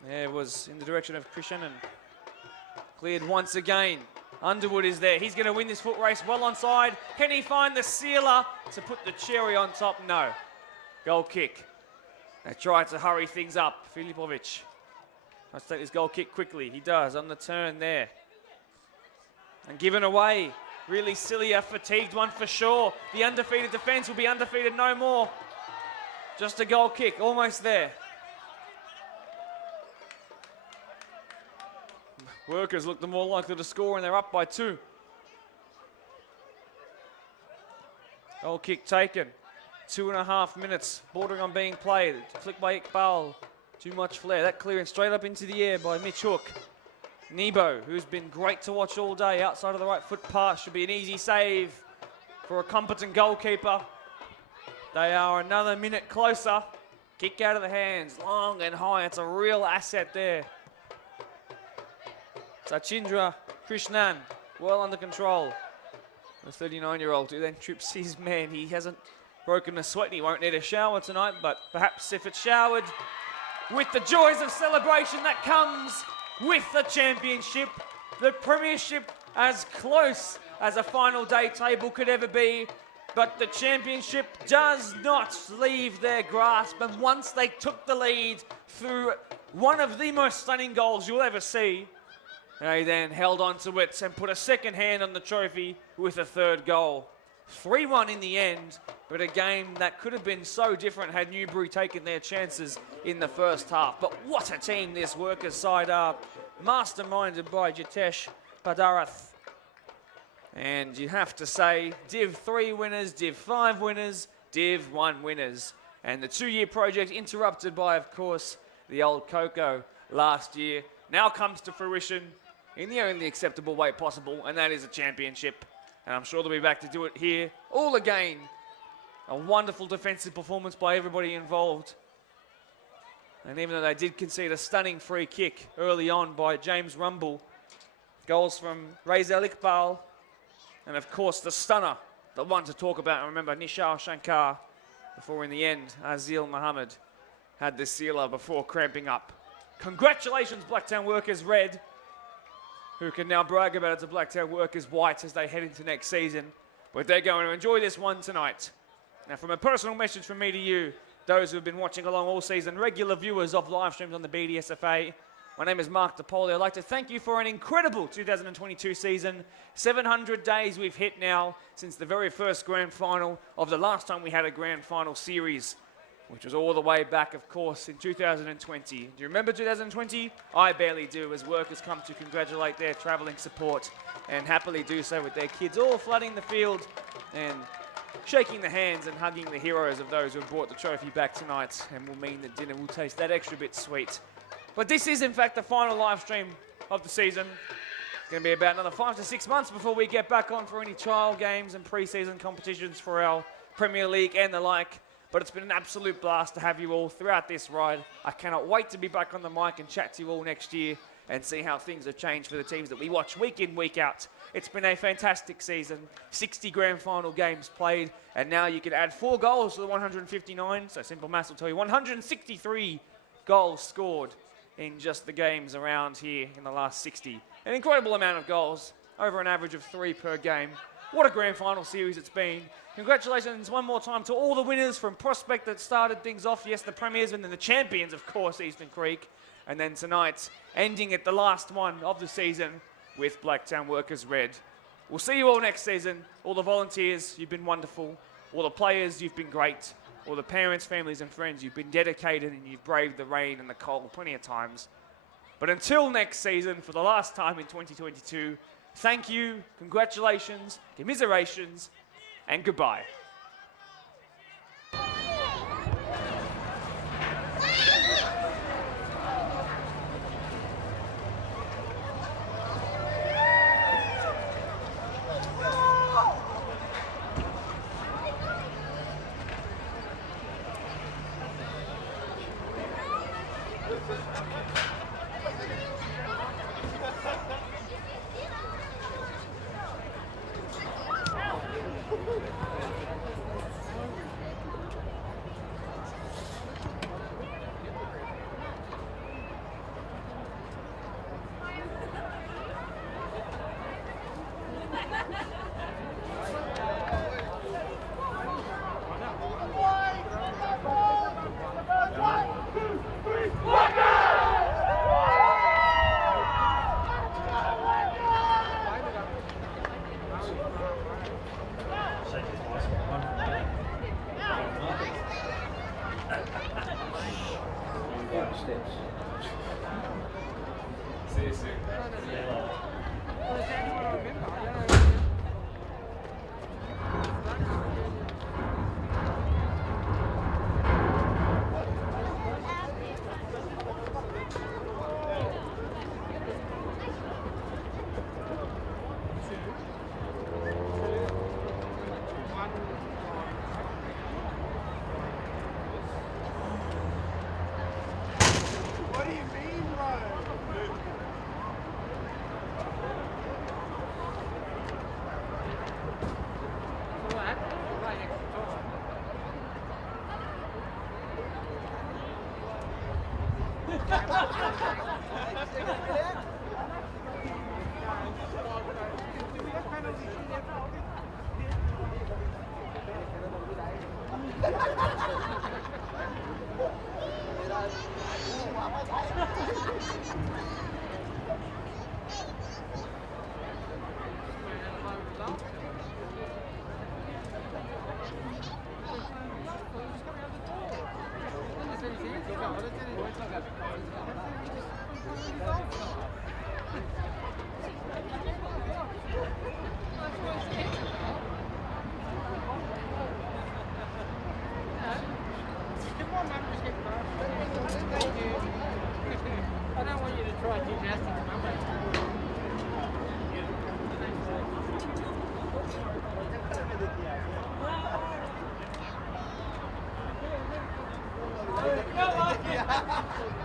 There was in the direction of Krishan and cleared once again. Underwood is there. He's going to win this foot race well onside. Can he find the sealer to put the cherry on top? No. Goal kick. They tried to hurry things up. Filipovic. Let's take this goal kick quickly. He does on the turn there. And given away. Really silly, a fatigued one for sure. The undefeated defence will be undefeated no more. Just a goal kick, almost there. Workers look the more likely to score and they're up by 2. Goal kick taken. 2.5 minutes, bordering on being played. Flick by Iqbal. Too much flair. That clearance straight up into the air by Mitch Hook. Nebo, who's been great to watch all day, outside of the right foot pass, should be an easy save for a competent goalkeeper. They are another minute closer. Kick out of the hands, long and high. It's a real asset there. Sachindra Krishnan, well under control. The 39-year-old who then trips his man. He hasn't broken a sweat. He won't need a shower tonight, but perhaps if it's showered with the joys of celebration that comes with the championship, the premiership as close as a final day table could ever be, but the championship does not leave their grasp, and once they took the lead through one of the most stunning goals you'll ever see, they then held on to it and put a second hand on the trophy with a third goal. 3-1 in the end, but a game that could have been so different had Newbury taken their chances in the first half. But what a team this Workers side are, masterminded by Jitesh Padarath. And you have to say, Div 3 winners, Div 5 winners, Div 1 winners. And the 2-year project interrupted by, of course, the old Coco last year now comes to fruition in the only acceptable way possible, and that is a championship. And I'm sure they'll be back to do it here all again. A wonderful defensive performance by everybody involved. And even though they did concede a stunning free kick early on by James Rumble, goals from Razel Iqbal, and of course the stunner, the one to talk about, remember, Nishal Shankar, before in the end, Azil Muhammad had the sealer before cramping up. Congratulations, Blacktown Workers Red, who can now brag about it to Blacktown Workers White as they head into next season. But they're going to enjoy this one tonight. Now, from a personal message from me to you, those who have been watching along all season, regular viewers of live streams on the BDSFA, my name is Mark DePauli. I'd like to thank you for an incredible 2022 season. 700 days we've hit now since the very first grand final of the last time we had a grand final series, which was all the way back, of course, in 2020. Do you remember 2020? I barely do, as Workers come to congratulate their travelling support and happily do so with their kids all flooding the field and shaking the hands and hugging the heroes of those who have brought the trophy back tonight, and will mean that dinner will taste that extra bit sweet. But this is, in fact, the final live stream of the season. It's going to be about another 5 to 6 months before we get back on for any trial games and pre-season competitions for our Premier League and the like. But it's been an absolute blast to have you all throughout this ride. I cannot wait to be back on the mic and chat to you all next year and see how things have changed for the teams that we watch week in, week out. It's been a fantastic season, 60 grand final games played, and now you can add 4 goals to the 159, so simple maths will tell you 163 goals scored in just the games around here in the last 60. An incredible amount of goals, over an average of 3 per game. What a grand final series it's been. Congratulations one more time to all the winners from Prospect that started things off. Yes, the premiers, and then the champions, of course, Eastern Creek. And then tonight, ending at the last one of the season with Blacktown Workers Red. We'll see you all next season. All the volunteers, you've been wonderful. All the players, you've been great. All the parents, families and friends, you've been dedicated and you've braved the rain and the cold plenty of times. But until next season, for the last time in 2022, thank you, congratulations, commiserations, and goodbye.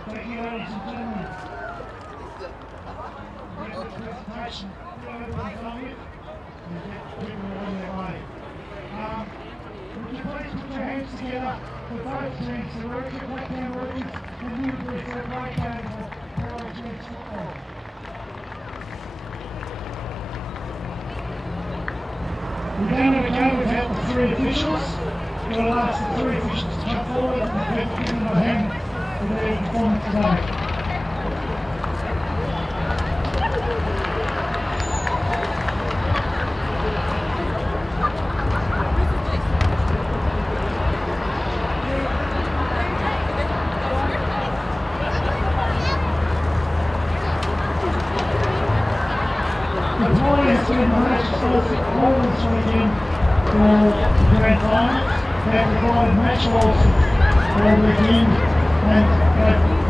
Thank you, ladies and gentlemen. We have a presentation from you. We'll get people on their way. Would you please put your hands together for both teams, the Rookie Blacktown Rookies and Newbury for a great game of Royal Church football. We're going to go without the three officials. We'll ask the three officials to come forward and give them a hand for their performance today. The players in the match all this weekend for the grand finals. They have provided match balls all weekend, and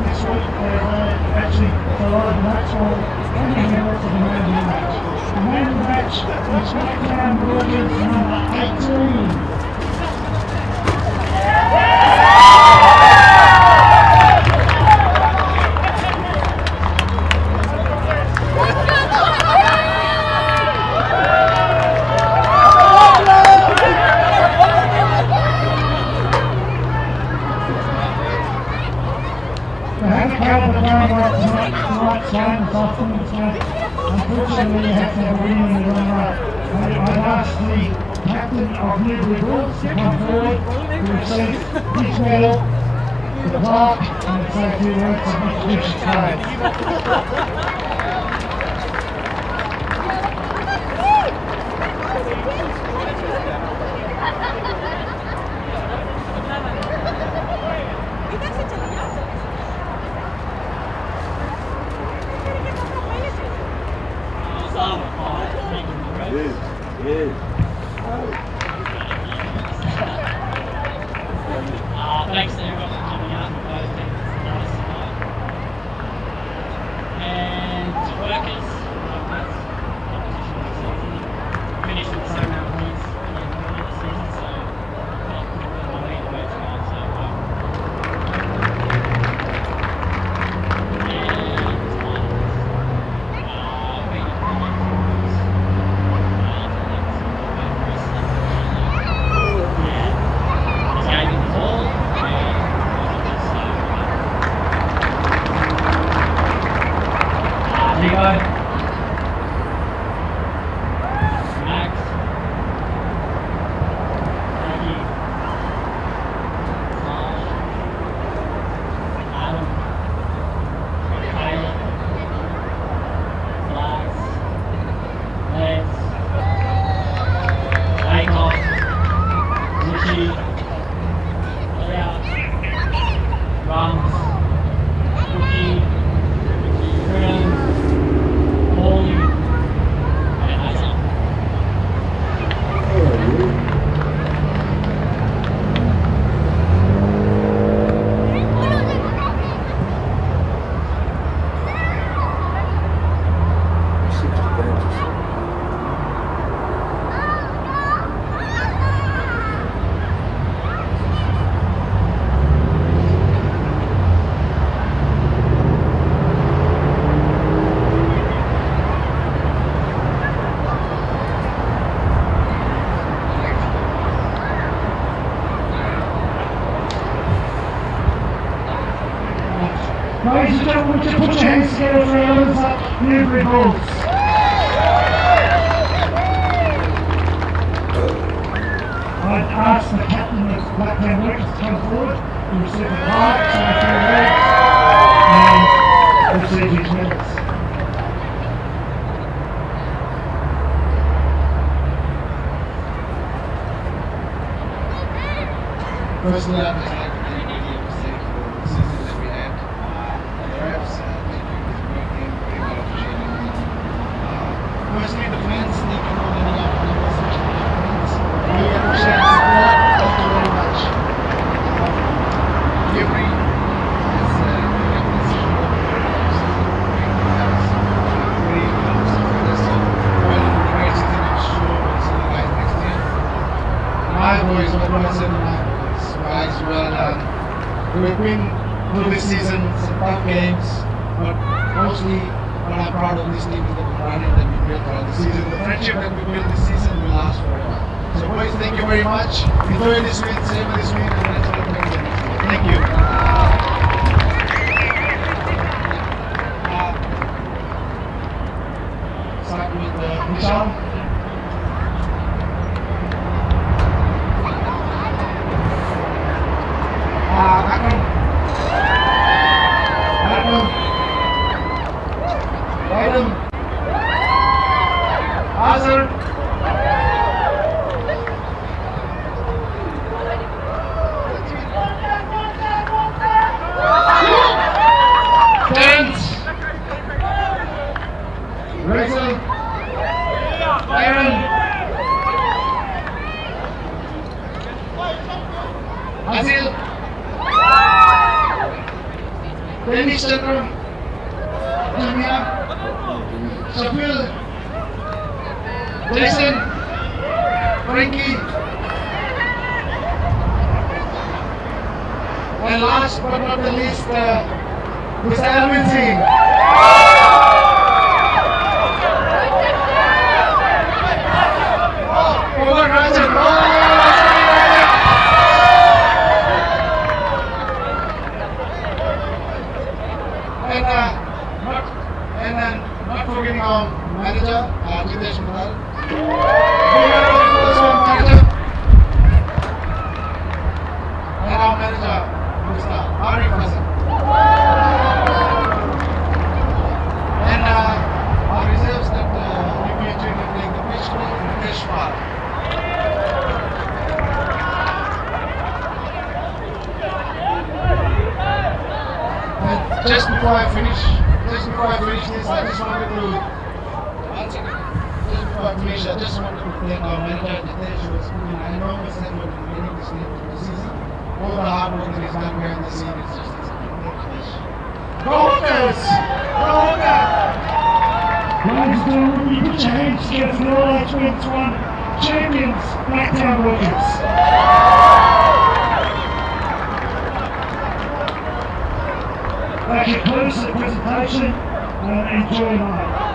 this week they've actually provided match balls and the medals for the man of the match. The man of the match is Akram Hussein, number 18. Unfortunately, you have to have a win in the run run. I've asked the captain of Newbury to come forward to receive his medal, the plaque, and say a few words of Mitch's code. Thanks to everyone for coming out. Both teams, it's nice and workers, competition this season. Finished with the same amount of points at the end of the season, so not my lead away tonight. So and Ladies and gentlemen, would you put your hands together for our runners up, Newbury Bulls. I'd ask the captain of Blacktown Workers to come forward to receive the plaque, sign three words, and receive his medals. Firstly, I'd just like to thank the media for saying for the season that we had. Perhaps thank you for working very well appreciated. Firstly, the fans, thank you for letting up on the such fans. We appreciate the support. Thank you very much. Newbury has kept this support very well supported us. So, well, the great season, I'm sure we'll see you guys next year. My boys, what do I say to my boys? Guys, well done. We've been through this season, some tough games, but mostly what I'm proud of this team is the running that we built throughout the season. The friendship that we built this season will last forever. So boys, thank you very much. Enjoy this win, savor this win, and let's all thank you. Thank you. Start with Vishal. Akram. Adam. Azar. Terence. Rachel. Aaron. Azil. Dennis Chandra, Jamia, Shafil, Jason, Frankie, and last but not the least, Mr. Alvin Singh. Over Rajan. Not forgetting our manager, Jitesh Madal. And our manager, Mr. Arif Hassan. And our reserves that we be playing the pitch for Mukesh Pal. And just before I finish this, I just wanted to thank our manager, Jitesh, who has put in an enormous effort in getting this team through the season. All the hard work that he's done behind the scenes is just ridiculous. Go Hawkers! Go Hawkers! Ladies and gentlemen, will you put your hands together for all our 21 champions, Blacktown Workers. That concludes the presentation. Enjoy your night.